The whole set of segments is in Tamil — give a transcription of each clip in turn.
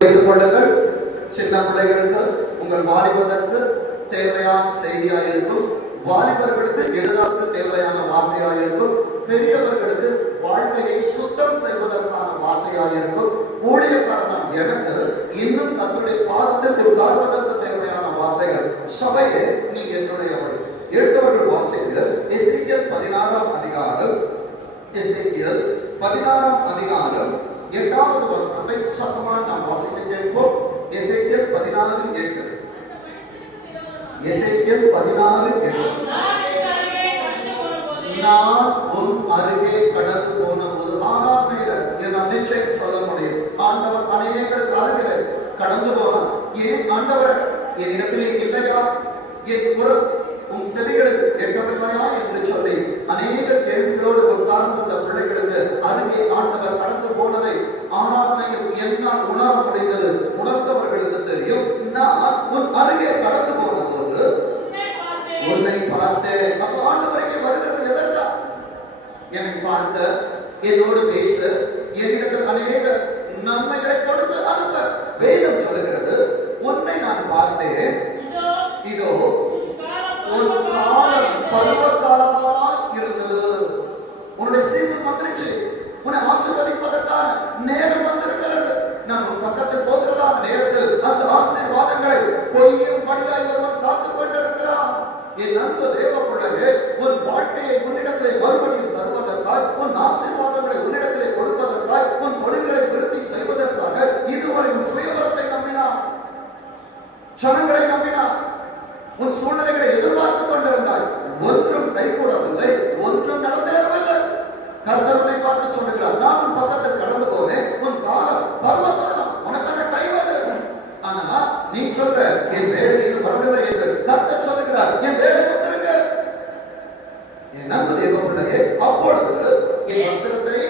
வைத்துக் கொள்ளுங்கள். சின்ன பிள்ளைகளுக்கு உங்கள் வாலிபதற்கு தேவையான செய்தியாயிருக்கும், வாலிபர்களுக்கு எதிராக தேவையான வார்த்தையாயிருக்கும், பெரியவர்களுக்கு வாழ்க்கையை சுத்தம் செய்வதற்கான வார்த்தையாயிருக்கும், ஊழியக்காரன் எனக்கு இன்னும் தன்னுடைய பாதத்தில் உட்கார்வதற்கு தேவையான வார்த்தைகள். சபையே நீ என்னுடையவள். எழுத்தவர்கள் வாசிக்கிறேன். எசேக்கியேல் 16ஆம் அதிகாரம், எசேக்கியேல் 16ஆம் அதிகாரம் 8வது வசனத்தை சத்தமாக நாம் வாசிக்க கேட்போம். எசேக்கியேல் 16:8. எசேக்கியேல் 16:8. நான் உன் அருகே கடந்து போன போது ஆராதனையில என்னால் நிச்சயம் சொல்ல முடியும். ஆண்டவர் அநேகருக்கு அருகில கடந்து போனார். ஏன் ஆண்டவர் என் இடத்திலே இல்லையா, என் குரல் உன் செவிகளில் கேட்கவில்லையா என்று சொல்லி அநேக கேள்விகளோடு உட்கார்ந்த பிள்ளைகளுக்கு அருகே ஆண்டவர் கடந்து போனதை ஆராதனையில் என்னால் உணர முடிந்தது. உணர்ந்தவர்களுக்கு தெரியும். நான் உன் அருகே கடந்து போன போது உன்னை பார்த்தேன். அப்ப ஆண்டவருக்கு வருகிறது எதற்கா? என்னை பார்த்த, என்னோடு பேச, என்னிடத்தில் அநேக நன்மைகளை கொடுத்து அனுப்ப. வேதம் சொல்லுகிறது, உன்னை நான் பார்த்தேன். இதோ ஒரு காலம் பருவ காலமா இருந்தது. உன்னுடைய சீசன் வந்துருச்சு. உன்னை ஆசீர்வதிப்பதற்கான நேரம் வந்திருக்கிறது. நான் உன் பக்கத்தில் போகிறதான நேரத்தில் அந்த ஆசீர்வாதங்களை பொய்யும் படியாய் ஒருவன் காத்துக் கொண்டிருக்கிறான். என் அன்பு தேவ பிள்ளையே, உன் வாழ்க்கையை உன்னிடத்திலே மறுபடியும் தருவதற்காய், உன் ஆசீர்வாதங்களை உன்னிடத்திலே கொடுப்பதற்காய், உன் தொழில்களை விருத்தி செய்வதற்காக இதுவரை உன் சுயபலத்தை நம்பினான், ஜனங்களை நம்பினான், உன் சூழ்நிலைகளை எதிர்பார்த்துக் கொண்டிருந்தாய். ஒன்றும் கைகூடவில்லை, ஒன்றும் நடந்தேறவில்லை. கர்த்தர் உன்னை பார்த்து சொல்லுகிறார், நான் உன் பக்கத்தில் கடந்து போனேன். உன் காலம் பருவ காலம், உனக்கான டைம் அது. ஆனா நீ சொல்ற என் வேலை இன்னும் வரவில்லை என்று கர்த்தர் சொல்லுகிறார். என் வேலை வந்திருக்கு. என் அன்பு தேவ பிள்ளையே, அப்பொழுது என் வஸ்திரத்தை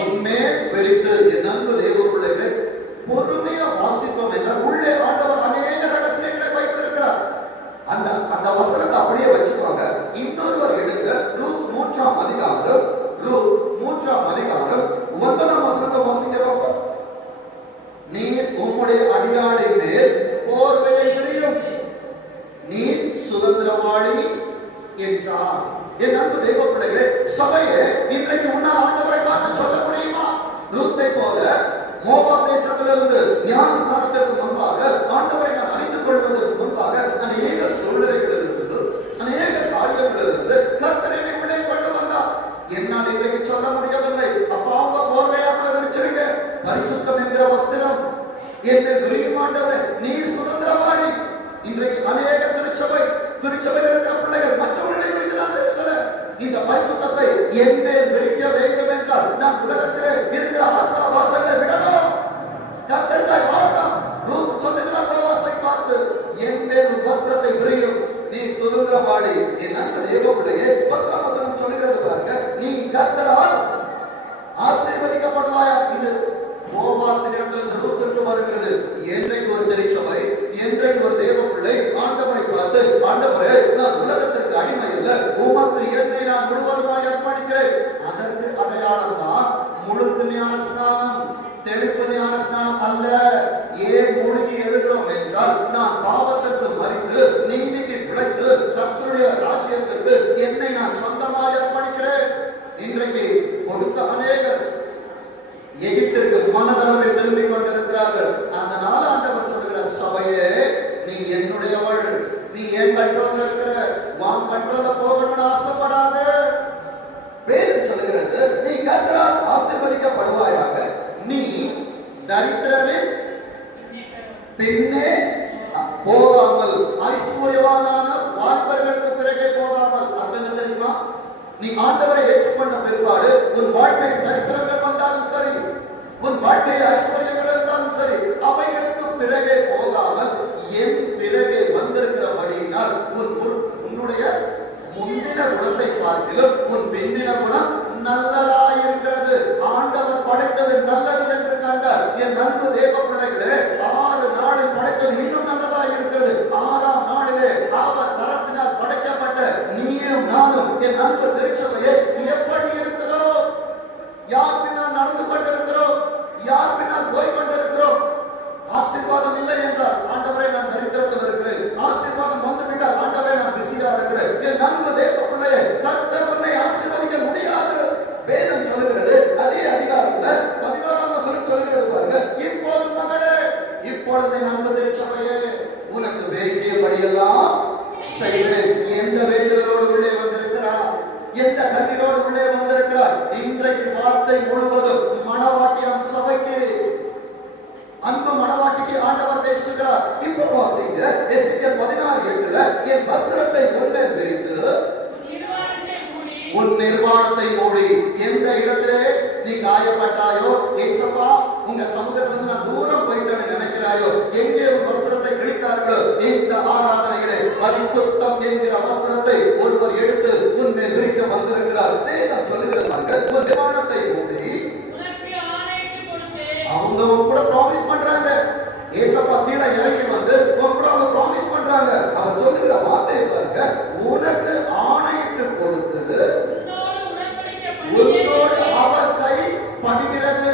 உன்மேல் விரித்து, என் அன்பு தேவ பிள்ளைகளை பொறுமையா வாசிப்போம் என்றால் உள்ளே ஆண்டவர் அநேக ரகசியங்களை வைத்திருக்கிறார். அந்த வசனத்தை அப்படியே வச்சுக்கோங்க. இன்னொருவர் எடுங்க. ரூத் 3ஆம் அதிகாரம், ரூத் 3ஆம் அதிகாரம் 9ஆம் வசனத்தை வாசிக்கிறோம். நீ உம்முடைய அடியாளின் மேல் போர்வையை விரியும், நீ சுதந்திரவாளி என்றார். என் அன்பு தெய்வ பிள்ளைகளே, சபையே இன்றைக்கு உன்னால் ஆண்டவரை பார்த்து சொல்ல முடியுமா? ரூத்தை போல மோவாப் தேசத்திலிருந்து ஞானஸ்நானத்திற்கு முன்பாக, ஆண்டவரை நான் அறிந்து கொள்வதற்கு முன்பாக அநேக சூழ்நிலைகளிலிருந்து, அநேக காரியங்களிலிருந்து கர்த்தர் என்னை உள்ளே கொண்டு வந்தார். என்னால் இன்றைக்கு சொல்ல முடியவில்லை. அப்பா அவங்க போர்வையாமல் விரிச்சிருக்க பரிசுத்தம் என்கிற வஸ்திரம் என்னை விரியும் ஆண்டவரே, நீர் சுதந்திரவாளி. இன்றைக்கு அநேக திருச்சபையில் இருக்கிற பிள்ளைகள் மற்றவர்களை குறித்து நான் பேசல. இந்த பரிசுத்தத்தை என் மேல் விரிக்க வேண்டும் என்றால் நான் உலகத்திலே இருக்கிற ஆசாபாசங்களை விடணும், கர்த்தருக்காய் வாழணும். ரூத் சொல்லுகிறார் போவாசை பார்த்து, என் மேல் வஸ்திரத்தை விரியும், நீ சுதந்திரவாளி. என் அன்பு தேவ பிள்ளையே, 10ஆம் வசனம் சொல்லுகிறது பாருங்க, நீ கர்த்தரால் ஆசீர்வதிக்கப்படுவாயா. இது போவாசினிடத்திலிருந்து ரூத்திற்கு வருகிறது. என்றைக்கு ஒரு திருச்சபை, என்றைக்கு ஒரு தேவ பிள்ளை ஆண்டவரை பார்த்து, ஆண்டவரே நான் உலகத்திற்கு அடிமை இல்லை, உமக்கு என்னை நான் முழுவதுமாய் அர்ப்பணிக்கிறேன். அதற்கு அடையாளம் தான் முழுக்கு ஞான ஸ்நானம், தெளிப்பு ஞான ஸ்நானம் அல்ல. ஏன் மூழ்கி எழுகிறோம் என்றால், நான் பாவத்திற்கு மறித்து நீதிக்கு பிழைத்து கர்த்தருடைய ராஜ்யத்திற்கு என்னை நான் சொந்தமாய் அர்ப்பணிக்கிறேன். இன்றைக்கு கொடுத்த அநேகர் எகிப்திற்கு மனதளவில் திரும்பிக் கொண்டிருக்கிறார்கள். அதனால ஆண்டவர் சொல்லுகிறார், சபையே நீ என்னுடையவள், நீ ஏன் கற்றோல இருக்கிற, வான் கற்றோல போகணும்னு ஆசைப்படாத. வேதம் சொல்லுகிறது, நீ கர்த்தரால் ஆசீர்வதிக்கப்படுவாயாக, நீ தரித்திரரின் பின்னே போகாமல், ஐஸ்வர்யவானான வாலிபர்களுக்கு பிறகே போகாமல். அது என்ன தெரியுமா? நீ ஆண்டவரை ஏற்றுக்கொண்ட பிற்பாடு உன் வாழ்க்கையில் தரித்திரங்கள் வந்தாலும் சரி, உன் வாழ்க்கையில் ஐஸ்வர்யங்கள் இருந்தாலும் சரி, அவைகளுக்கு பிறகே போகாமல் என் பிறகே வந்திருக்கிறபடியினால் உன்னுடைய முந்தின குணத்தை பார்க்கிலும் உன் பிந்தின குணம் நல்லதாயிருக்கிறது. ஆண்டவர் படைத்தது நல்லது என்று கண்டார். என் அன்பு தேவ பிள்ளைகளே, 6 நாளில் படைத்தது இன்னும் நல்லதாயிருக்கிறது. 6ஆம் நாளிலே அவர் கரத்தினால் படைக்கப்பட்ட நீயும் நானும் என் அன்பு திருச்சபையை எப்படி இருக்கிறோம்? யார் பின்னால் நடந்து கொண்டிருக்கிறோம்? யார் பின்னால் போய் கொண்டிருக்கிறோம்? இப்பொழுது நண்பு திருச்சபையே உனக்கு வேண்டியபடியெல்லாம் செய்வேன். எந்த வேண்டுதலோடு உள்ளே வந்திருக்கிறார், எந்த கண்ணீரோடு உள்ளே வந்திருக்கிறார். இன்றைக்கு வார்த்தை முழுவதும் மணவாட்டியம் சபைக்கு, அன்பு மணவாட்டிக்கு ஆண்டவர் பேசுகிறார். இப்போ வாசிங்க எசேக்கியேல் 16:8. என் வஸ்திரத்தை முன்மேல் விரித்து உன் நிர்வாணத்தை மூடி. எந்த இடத்திலே நீ காயப்பட்டாயோ, ஏசப்பா உங்க சமூகத்திலிருந்து நான் தூரம் போயிட்டேன்னு நினைக்கிறாயோ, எங்கே உன் வஸ்திரத்தை கிழித்தார்களோ, இந்த ஆராதனையிலே பரிசுத்தம் என்கிற வஸ்திரத்தை ஒருவர் எடுத்து உன்னை விரிக்க வந்திருக்கிறார். வேதம் சொல்லுகிறாங்க, உன் நிர்வாணத்தை மூடி. அவங்க கூட ப்ராமிஸ் பண்றாங்க. ஏசப்பா கீழே இறங்கி வந்து கூட அவங்க ப்ராமிஸ் பண்றாங்க. அவர் சொல்லுகிற வார்த்தையை பாருங்க, உனக்கு ஆணையிட்டு கொடுத்து உன்னோடு அவர் கை படுகிறது.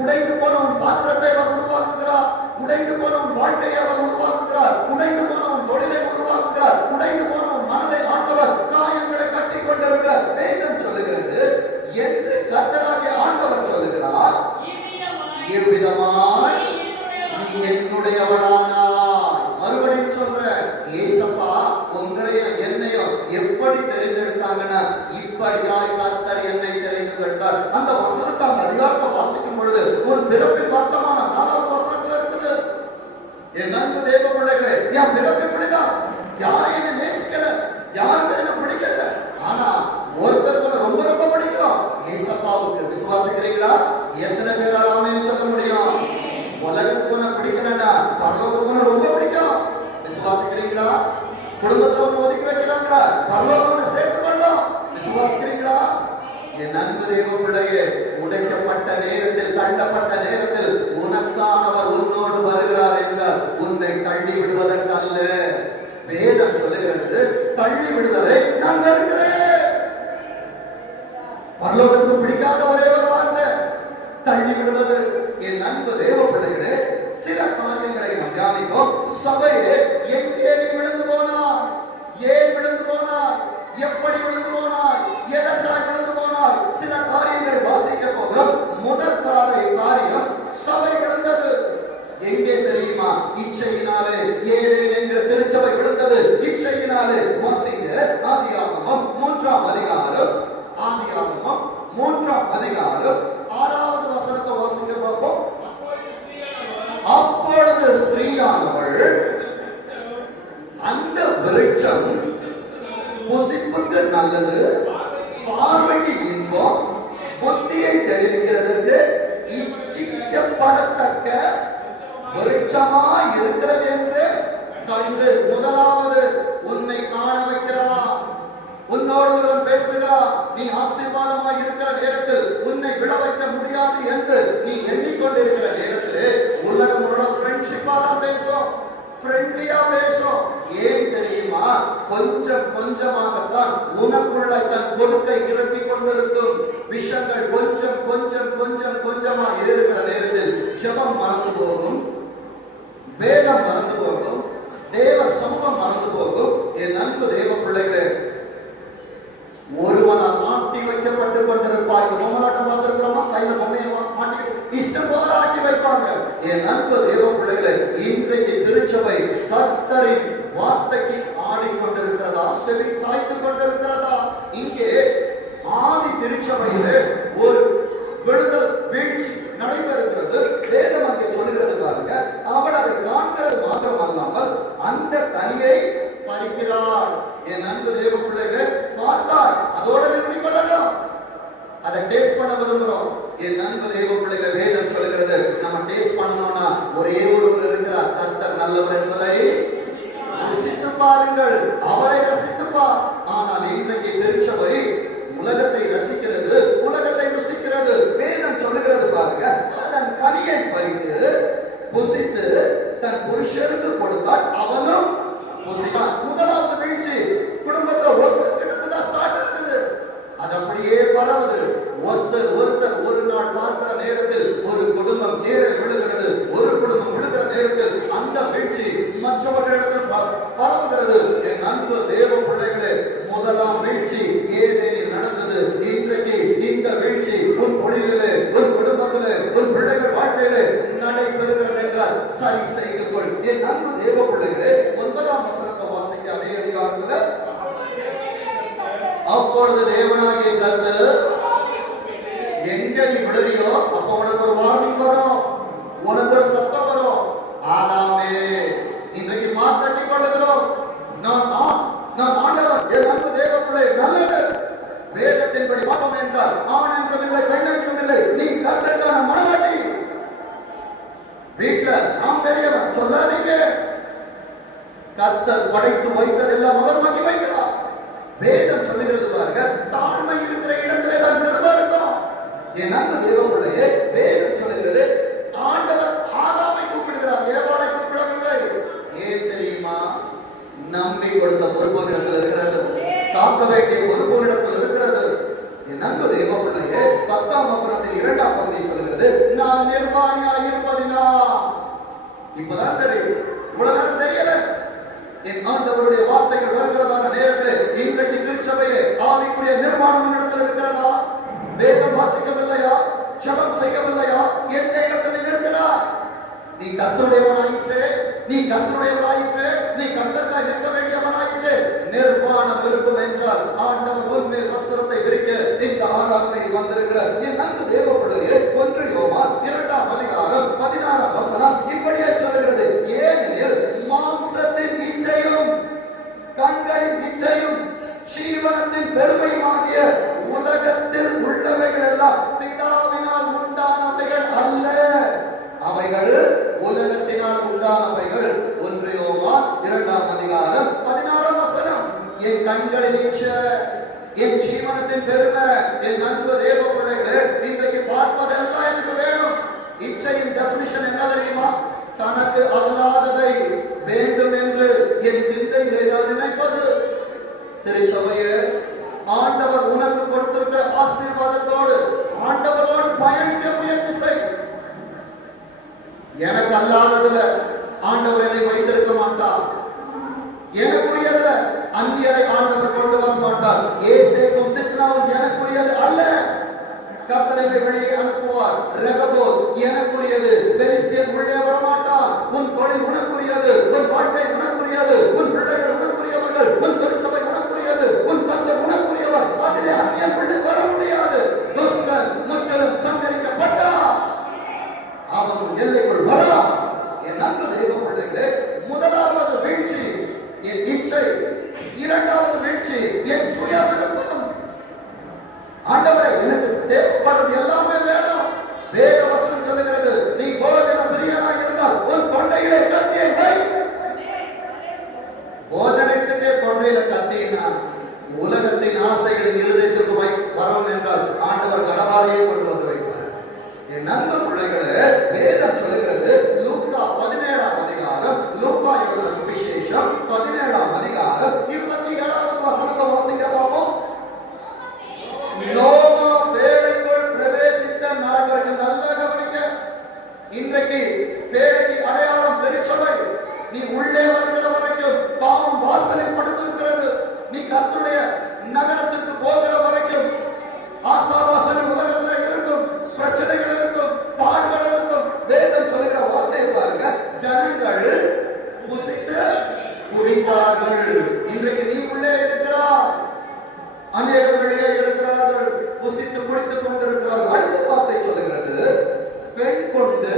உடைந்து போன உன் பாத்திரத்தை அவர் உருவாக்குகிறார். உடைந்து போன உன் வாழ்க்கையை அவர் உருவாக்குகிறார். உடைந்து போன உன் தொழிலை உருவாக்குகிறார். உடைந்து போன உன் மனதை ஆண்டவர் காயங்களை கட்டி கொண்டிருக்கிறார். வேதம் சொல்லுகிறது என்று கர்த்தராகிய ஆண்டவர் சொல்லுகிறார், இவ்விதமாய் நீ என்னுடையவளானாய். மறுபடியும் சொல்ற, ஏசப்பா உங்களையும் என்னையும் எப்படி தெரிந்தெடுத்தாங்கன்னா, இப்படியாய் கர்த்தர் என்னை தெரிந்தெடுத்தார். அந்த வசனத்தை, அந்த அதிகாரத்தை வாசிக்கும் பொழுது ஒரு பிறப்பின் வர்த்தமான 4வது வசனத்துல இருக்குது. என் அன்பு தேவ பிள்ளைகளே, என் பிறப்பு இப்படிதான். யாரும் என்ன நேசிக்கல, யாருக்கு என்ன பிடிக்கல, ஆனா ஒருத்தருக்கு ரொம்ப ரொம்ப பிடிக்கும். ஏசப்பாவுக்கு விசுவாசிக்கிறீங்களா? எத்தனை பேரால் ஆமென் சொல்ல முடியும்? உலகத்துக்கு உன்னை பிடிக்கலன்னா பரலோகத்துக்கு உன்னை ரொம்ப பிடிக்கும். விசுவாசிக்கிறீங்களா? குடும்பத்துல ஒண்ணு ஒதுக்கி வைக்கிறாங்களா, பரலோகம் சேர்த்து கொள்ளும். விசுவாசிக்கிறீங்களா? என் அன்பு தேவ பிள்ளையே, உடைக்கப்பட்ட நேரத்தில், தள்ளப்பட்ட நேரத்தில் உனக்கானவர் உன்னோடு வருகிறார் என்றால் உன்னை தள்ளி விடுவதற்கு அல்ல. வேதம் சொல்லுகிறது, தள்ளி விடுவதை நான் வெறுக்கிறேன். பரலோகத்துக்கு பிடிக்காத ஒரே ஒரு வார்த்தை தள்ளி விடுவது. என் அன்பு தேவ பிள்ளைகளே, சில காரியங்களை நாம் தியானிப்போம். சபையிலே எங்கே நீ விழுந்து போனாய்? ஏன் விழுந்து போனாய்? எப்படி விழுந்து போனாய்? எதற்காக விழுந்து போனாய்? சில காரியங்களை வாசிக்க போகிறோம். முதல் காரியம், சபை விழுந்தது எங்கே தெரியுமா? இச்சையினாலே. ஏதேன் என்கிற திருச்சபை விழுந்தது இச்சையினாலே. வாசிங்க ஆதியாகமம் 3ஆம் அதிகாரம், ஆதியாகமம் 3ஆம் அதிகாரம் 6வது வசனத்தை வாசிங்க பார்ப்போம். அப்பொழுது ஸ்திரீயானவள் அந்த விருட்சம் புசிப்புக்கு நல்லது, பார்வைக்கு இன்பம், புத்தியை தெரிவிக்கிறதற்கு இச்சிக்கப்படத்தக்க விருட்சமாய் இருக்கிறது என்று கண்டு, முதலாவது உன்னை காண வைக்கிறார். உன்னோடு ஒருவன் பேசுகிறார். நீ ஆசீர்வாதமாய் இருக்கிற நேரத்தில் உன்னை விட வைக்க முடியாது என்று நீ எண்ணிக்கொண்டிருக்கிற நேரத்திலே உலகம் உன்னோட ஃப்ரெண்ட்ஷிப்பா தான் பேசும், ஃப்ரெண்ட்லியா பேசும். ஏன் தெரியுமா? கொஞ்சம் கொஞ்சமாகத்தான் உனக்குள்ள தன் கொடுக்கை இறக்கி கொண்டிருக்கும். விஷயங்கள் கொஞ்சம் கொஞ்சம் கொஞ்சம் கொஞ்சமா ஏறுகிற நேரத்தில் ஜெபம் மறந்து போகும், வேதம் மறந்து போகும், தேவ சமூகம் மறந்து போகும். என் அன்பு தேவ பிள்ளைகளே, ஒருவனால் மாட்டி வைக்கப்பட்டு கொண்டிருப்பார். பொம்மலாட்டம் பார்த்திருக்கிறோமா? கையில பொம்மையை மாட்டி இஷ்டம் போல ஆட்டி வைப்பாங்க. என் அன்பு தேவ பிள்ளைகளே, இன்றைக்கு திருச்சபை கர்த்தரின் வார்த்தைக்கு ஆடிக்கொண்டிருக்கிறதா? செவி சாய்த்து கொண்டிருக்கிறதா? இங்கே ஆதி திருச்சபையிலே ஒரு விழுதல் வீழ்ச்சி நடைபெறுகிறது. வேதம் அங்கே சொல்லுகிறது பாருங்க. அவள் அதை காண்கிறது மாத்திரம் அல்லாமல் அந்த கனியை பறிக்கிறாள். என் அன்பு தேவ பிள்ளைகளே, பார்த்தால் அதோட நிறுத்திக் கொள்ளணும். அதை டேஸ்ட் பண்ண விரும்புகிறோம். என் அன்பு தேவ பிள்ளைகள், வேதம் சொல்லுகிறது, நம்ம டேஸ்ட் பண்ணணும்னா ஒரே ஒருவர் இருக்கிறார், கர்த்தர் நல்லவர் என்பதை ரசித்து பாருங்கள், அவரை ரசித்துப்பார். ஆனால் இன்றைக்கு திருச்சபை உலகத்தை ரசிக்கிறது, உலகத்தை ருசிக்கிறது. வேதம் சொல்லுகிறது பாருங்க, அதன் கனியை பறித்து புசித்து தன் புருஷனுக்கு கொடுத்தால் அவனும் புசித்தான். முதலாவது வீழ்ச்சி குடும்பத்தை ஒருத்தர் கிட்ட ஸ்டார்ட் ஆகுது, அது அப்படியே பரவுது. ஒருத்தர் ஒருத்தர் ஒரு நாள் பார்க்கிற நேரத்தில் ஒரு குடும்பம் கீழே விழுகிறது, ஒரு குடும்பம் விழுகிற நேரத்தில் அந்த வீழ்ச்சி மற்றவர்களிடத்தில் பரவுகிறது. என் அன்பு தேவ பிள்ளைகளே, முதலாம் வீழ்ச்சி ஏதேனில் நடந்தது. இன்றைக்கு இந்த வீழ்ச்சி உன் தொழிலிலே, ஒரு குடும்பத்திலே, ஒரு பிள்ளைகள் வாழ்க்கையிலே நடைபெறுகிறது என்றால் சரி செய்து கொள். என் அன்பு தேவ பிள்ளைகளே, 9ஆம் வசனத்தை வாசிக்க அதே அதிகாரத்துல, அப்பொழுது தேவனாகிய கர்த்தர், எங்க நீ விழுறியோ அப்ப உனக்கு ஒரு வார்னிங் வரும், உனக்கு ஒரு சத்தம் வரும். ஆதாமே, இன்றைக்கு மாத்தட்டி கொள்ளுகிறோம். நான் ஆண்டவர், என் அன்பு தேவ பிள்ளை, நல்லது. வேதத்தின்படி பார்ப்போம் என்றால் ஆண் என்றும் இல்லை, பெண் என்றும் இல்லை, நீ கர்த்தருக்கான மனவாட்டி. வீட்டுல நாம் பெரியவன் சொல்லாதீங்க. கர்த்தர் படைத்து வைத்ததெல்லாம் அவர் மகிமைக்கிறார். வேதம் சொல்லுகிறது பாருங்க, தாழ்மை இருக்கிற இடத்திலே தான் கிருபை இருக்கும். என் அன்பு தேவ பிள்ளையே, வேதம் சொல்லுகிறது, ஆண்டவர் ஆதாமை கூப்பிடுகிறார், ஏவாளை கூப்பிடவில்லை. ஏன் தெரியுமா? நம்பி கொடுத்த பொறுப்பு இடத்தில் இருக்கிறது, காக்க வேண்டிய பொறுப்பு இடத்தில் இருக்கிறது. என் அன்பு தேவ பிள்ளையே, 10ஆம் வசனத்தின் 2ஆம் பகுதி சொல்லுகிறது, நான் நிர்வாணியாய் இருப்பதினா. இப்பதான் தெரியும், இவ்வளவு நேரம் தெரியல. என் ஆண்டவருடைய வார்த்தைகள் வருகிறதான நேரத்தில் இன்றைக்கு திருச்சபையே ஆவிக்குரிய நிர்மாணம் இடத்தில் இருக்கிறதா? வேதம் வாசிக்கவில்லையா? ஜெபம் செய்யவில்லையா? எந்த இடத்தில் இருக்கிறார்? நீ கர்த்தருடையவனாயிற்றே, நீ கர்த்தருடையவனாயிற்றே, நீ கர்த்தருக்காய் நிற்க வேண்டியவனாயிற்றே. நிர்வாணம் இருக்கும் என்றால் ஆண்டவர் உன்மேல் வஸ்திரத்தை விரிக்க இந்த ஆராதனையில் வந்திருக்கிறார். என் அன்பு தேவ பிள்ளையே, 1 யோவான் 2ஆம் அதிகாரம் 16ஆம் வசனம் இப்படியே சொல்கிறது, ஏனெனில் மாம்சத்தின் இச்சையும் கண்களின் இச்சையும் ஜீவனத்தின் பெருமையுமாகிய உலகத்தில் உள்ளவைகள் எல்லாம் பிதாவினால் உண்டானவைகள் அல்ல, அவைகள் உலகத்தினால் உண்டானவைகள். 1 யோவான் 2ஆம் அதிகாரம் 16ஆம் வசனம். என் கண்களின் இச்சை, என் ஜீவனத்தின் பெருமை. என் அன்பு தேவ பிள்ளைகளே, இன்றைக்கு பார்ப்பதெல்லாம் எனக்கு வேணும். இச்சையின் டெபினிஷன் என்ன தெரியுமா? தனக்கு அல்லாததை வேண்டும் என்று என் சிந்தையிலே நான் நினைப்பது. திருச்சபையே, ஆண்டவர் உனக்கு கொடுத்திருக்கிற ஆசீர்வாதத்தோடு ஆண்டவரோடு பயணிக்க முயற்சி செய். எனக்கு அல்லாததுல ஆண்டவர் என்னை வைத்திருக்க மாட்டார். எனக்குரியதுல அந்நியரை ஆண்டவர் கொண்டு வர மாட்டார். ஏசேக்கும் சித்னாவும் எனக்குரியது அல்ல. கர்த்தர் என்னை வெளியே அனுப்புவார். ரெகபோத் எனக்குரியது, பெலிஸ்தியன் உள்ளே வர மாட்டான். உன் தொழில் உனக்குரியது, உன் வாழ்க்கை உனக்குரியது, உன் பிள்ளைகள் உனக்குரியவர்கள், உன் திருச்சபை உனக்குரியது, உன் கர்த்தர் உனக்குரியவர். அதிலே அந்நியன் உள்ளே வர முடியாது. துஷ்டன் முற்றிலும் சங்கரிக்கப்பட்டார், அவன் எல்லைக்குள் வரா. என் அன்பு தேவ பிள்ளைகளே, முதலாவது வீழ்ச்சி என் இச்சை, 2வது வீழ்ச்சி என் சுய விருப்பம். ஆண்டவரே, எனக்கு தேவைப்படுறது எல்லாமே வேணும். வேத வசனம் சொல்லுகிறது, நீ போஜன பிரியனாய் இருந்தால் உன் தொண்டையிலே கத்தியை வை. போஜனத்துக்கே தொண்டையில கத்தினா உலகத்தின் ஆசைகளின் இருதயத்துக்கு வரும் என்றால் ஆண்டவர் கடவாரியை கொண்டு வந்து வைப்பார். என் அன்பு பிள்ளைகளே, வேதம் சொல்லுகிறது, லூக்கா 17ஆம் அதிகாரம், லூக்கா எழுதின சுவிசேஷம் 17ஆம் அதிகாரம் 27வது வசனத்தை வாசிக்க பார்ப்போம். நோவா பேழைக்குள் பிரவேசித்த நாள் வரைக்கும் நல்லா கவனிக்க. இன்றைக்கு பேழைக்கு அடையாளம் திருச்சபை. நீ உள்ளே வருகிற வரைக்கும் பாவம் வாசலில் படுத்திருக்கிறது. நீ கர்த்தருடைய நகரத்திற்கு போகிற வரைக்கும் ஆசாபாசங்கள் உலகத்தில் இருக்கும், பிரச்சனைகள் இருக்கும், பாடுகள் இருக்கும். வேதம் சொல்லுகிற வார்த்தையை பாருங்க, ஜனங்கள் புசித்து குடித்தார்கள். இன்றைக்கு நீ உள்ளே இருக்கிறார், அநேகர் வெளியே இருக்கிறார்கள், புசித்து குடித்துக் கொண்டிருக்கிறார்கள். அடுத்த வார்த்தை சொல்லுகிறது, பெண் கொண்டு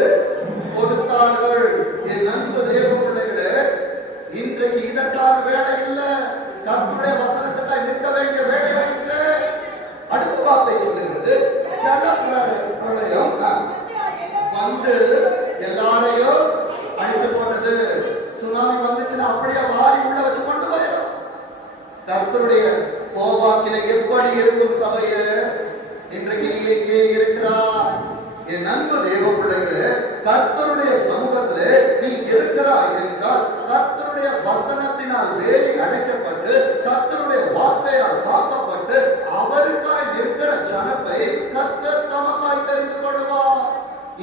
கொடுத்தார்கள். என் அன்பு தேவ பிள்ளைகளே, இன்றைக்கு இதற்கான வேலை இல்லை, கர்த்தருடைய வசனத்துக்காக நிற்க வேண்டிய வேலையாயிற்று. அடுத்த வார்த்தை சொல்லுகிறது, ஜல பிரளயம் வந்து எல்லாரையும் அழித்து போட்டது. சுனாமி வந்துச்சுன்னா அப்படியே வாரி உள்ள வச்சு கொண்டு போயிடும். கர்த்தருடைய கோபாக்கினை எப்படி இருக்கும் சபையே? இன்றைக்கு நீ எங்கே இருக்கிறார்? என் அன்பு தேவ பிள்ளைகளே, கர்த்தருடைய சமூகத்திலே நீ இருக்கிறாய் என்றால் கர்த்தருடைய வசனத்தினால் வேலி அடைக்கப்பட்டு கர்த்தருடைய வார்த்தையால் காக்கப்பட்டு அவருக்காய் நிற்கிற ஜனத்தை கர்த்தர் தமக்காய் தெரிந்து கொள்வார்.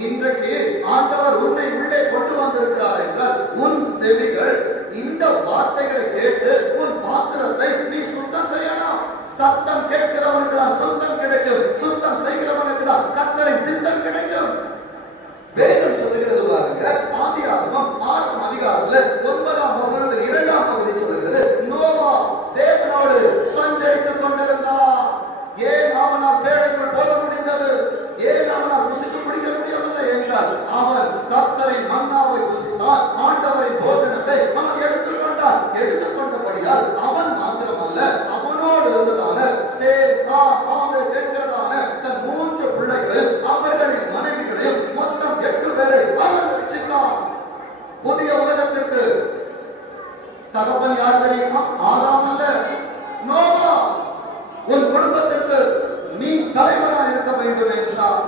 இன்றைக்கு ஆண்டவர் உன்னை உள்ளே கொண்டு வந்திருக்கிறார் என்றால் உன் செவிகள் இந்த வார்த்தைகளை கேட்டு உன் பாத்திரத்தை நீ சுத்தம் செய்யணும். சத்தம் கேட்கிறவனுக்கு தான் சுத்தம் கிடைக்கும், சுத்தம் செய்கிறவனுக்கு தான் கர்த்தரின் சித்தம் கிடைக்கும். வேதம் சொல்லுகிறது பாருங்க, ஆதியாகமம் தான் ஆண்டவரின் போஜனத்தை அவன் எடுத்துக்கொண்டான். எடுத்துக்கொண்டபடியால் அவன் மாத்திரமல்ல, அவனோடு இருந்ததான என்கிறதான தன் 3 பிள்ளைகள் அவர்களின் மனைவிகளையும் மொத்தம் 8 பேரை அவன் ரட்சித்தான். புதிய உலகத்திற்கு தகவல் யார் தெரியுமா? ஆதாம் அல்ல, நோவா. உன் குடும்பத்திற்கு நீ தலைவனா இருக்க வேண்டும் என்றார்.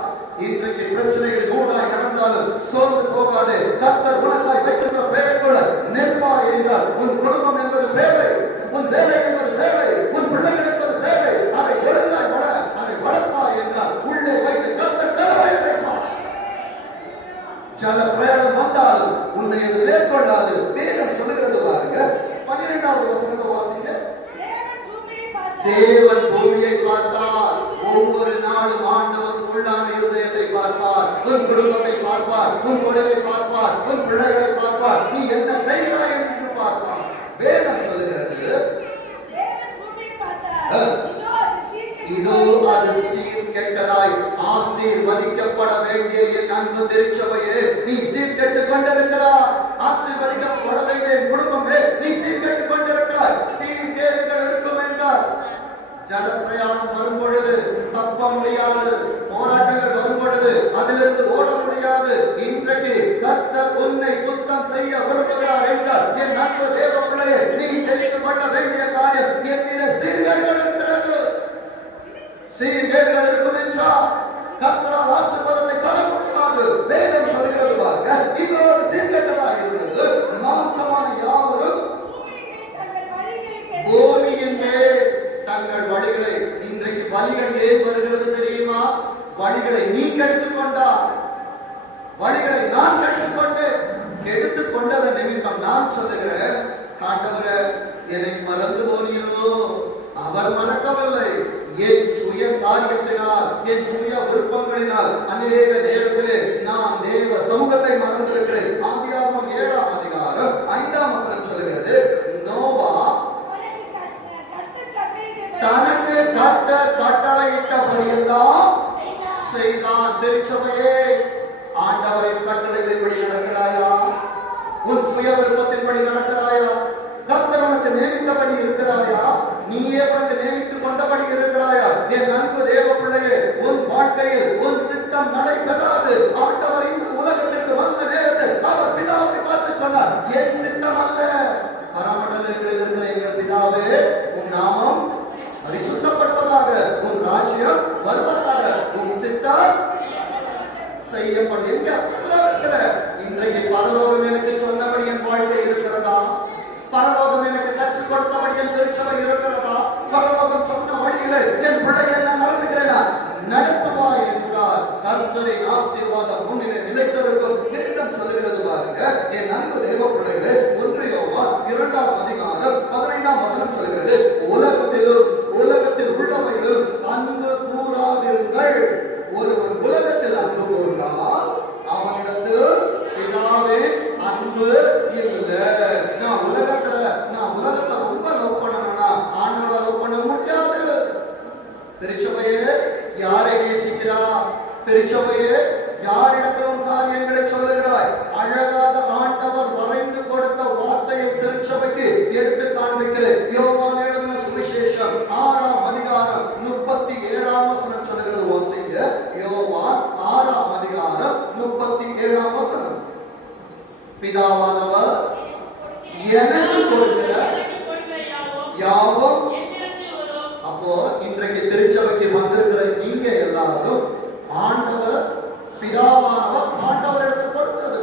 இன்றைக்கு பிரச்சனைகள் நூறாய் கடந்தாலும் சோர்ந்து போகாதே. கர்த்தர் உனக்காய் வைத்திருக்கிற வேலைக்குள்ள நெருப்பாய் என்றால் உன் குடும்பம் என்பது வேலை, உன் வேலை என்பது வேலை, உன் பிள்ளைகள் என்பது வேலை. அதை ஒழுங்காய் வள, அதை வளர்ப்பாய் என்றால் உள்ளே வைத்து கர்த்தர் கலவை வைப்பார். சில பிரயாணம் வந்தாலும் உன்னை அது மேற்கொள்ளாது. வேதம் சொல்லுகிறது பாருங்க, 12வது வசனத்தை வாசிங்க. தேவன் பூமியை பார்த்தார். ஒவ்வொரு நாளும் ஆண்டவர் உள்ளான இருதயத்தை பார்ப்பார், உன் குடும்பத்தை பார்ப்பார், உன் தொழிலை பார்ப்பார், உன் பிள்ளைகளை பார்ப்பார், நீ என்ன செய்கிறாய் என்று பார்ப்பார். வேதம் சொல்லுகிறது, இதோ அது சீர்கெட்டதாய் ஆசீர்வதிக்கப்பட வேண்டிய என் அன்பு திருச்சபையே, நீ சீர்கெட்டுக் கொண்டிருக்கிறாய். ஆசீர்வதிக்கப்பட வேண்டிய என் குடும்பமே, நீ சீர்கெட்டுக் கொண்டிருக்கிறாய். சீர்கேடுகள் இருக்கும் என்றால் ஜன பிரயாணம் வரும் பொழுது தப்ப முடியாது, போராட்டங்கள் வரும் பொழுது அதிலிருந்து ஓட முடியாது. இன்றைக்கு கர்த்தர் உன்னை சுத்தம் செய்ய விரும்புகிறார் என்றால் என் அன்பு தேவ பிள்ளையே, நீ தெரிந்து கொள்ள வேண்டிய காரியம், என்னிட சீர்கேடுகள் இருக்கிறது. சீர்கேடுகள் இருக்கும் என்றால் கர்த்தரால் ஆசீர்வாதத்தை தர முடியாது. வேதம் சொல்கிறது பாருங்க, இது ஒரு சீர்கேட்டதாக இருந்தது. மாம்சமான யாவரும் பூமியின் மேல் தங்கள் வழிகளை, இன்றைக்கு வழிகள் ஏன் வருகிறது தெரியுமா? வழிகளை நீ கெடுத்துக் கொண்டார், வழிகளை நான் கெடுத்துக்கொண்டேன். கெடுத்துக் கொண்டதன் நிமித்தம் நான் சொல்லுகிறேன், ஆண்டவரே என்னை மறந்து போனீரோ? அவர் மறக்கவில்லை. என் சுய காரியத்தினால், என் சுய விருப்பங்களினால் அநேக நேரத்திலே நான் தேவ சமூகத்தை மறந்திருக்கிறேன். ஆதியாகமம் 7ஆம் அதிகாரம் 5ஆம் வசனம் சொல்லுகிறது, நோவா தனக்கு கர்த்தர் கட்டளையிட்டபடியெல்லாம் செய்தான். திருச்சபையே, ஆண்டவரின் கட்டளைகளின்படி நடக்கிறாயா? உன் சுய விருப்பத்தின்படி நடக்கிறாயா? கர்த்தர் உனக்கு நியமித்தபடி இருக்கிறாயா? நீயே உனக்கு நியமித்துக் கொண்டபடி இருக்கிறாயா? என் அன்பு தேவ பிள்ளையே, உன் வாழ்க்கையில் உன் சித்தம் நடைபெறாது. ஆண்டவர் இந்த உலகத்திற்கு வந்த நேரத்தில் அவர் பிதாவை பார்த்து சொன்னார், என் சித்தம் அல்ல, பரமண்டலங்களில் இருக்கிற எங்கள் பிதாவே, உன் நாமம் பரிசுத்தப்படுவதாக, உன் ராஜ்யம் வருவதாக, உன் சித்தம் செய்யப்படும். எங்க பரலோகத்துல இன்றைக்கு பரலோகம் எனக்கு சொன்னபடி என் வாழ்க்கை இருக்கிறதா? பரலோகம் எனக்கு கற்றுக் கொடுத்தபடி என் திருச்சபை இருக்கிறதா? பரலோகம் சொன்ன வழியிலே என் பிள்ளைகளை நான் நடத்துகிறேனா? நடத்துவா என்றால் கர்த்தரின் ஆசீர்வாதம் முன்னிலை நிலைத்திருக்கும். வேதம் சொல்லுகிறது பாருங்க, என் அன்பு தேவ பிள்ளைகளே, 1 யோவான் 2ஆம் அதிகாரம் 15ஆம் வசனம் சொல்லுகிறது, உலகத்தில் உள்ளவைகளும் அன்பு கூறாதிருங்கள். ஒருவன் உலகத்தில் அன்பு கூர்ந்தால் அவனிடத்தில் பிதாவே அன்பு இல்லை. நான் உலகத்தை ரொம்ப லவ் பண்ணணும்னா ஆண்டவரை லவ் பண்ண முடியாது. திருச்சபையே, யாரை நேசிக்கிறா? திருச்சபையே, யாரிடத்திலும் காரியங்களை சொல்லுகிறாய்? அழகாக ஆண்டவர் வரைந்து கொடுத்த வார்த்தையை திருச்சபைக்கு எடுத்து காண்பிக்கிறேன். யோவான் எழுதின சுவிசேஷம் 6ஆம் அதிகாரம் 37ஆம் வசனம் சொல்லுகிறது, வாசிங்க. யோவான் 6ஆம் அதிகாரம் 37ஆம் வசனம். பிதாவானவர் எனக்கு கொடுக்கிற யாவும். அப்போ இன்றைக்கு திருச்சபைக்கு வந்திருக்கிற நீங்க எல்லாரும் ஆண்டவர், பிதாவானவர் ஆண்டவரிடத்தில் கொடுத்தது.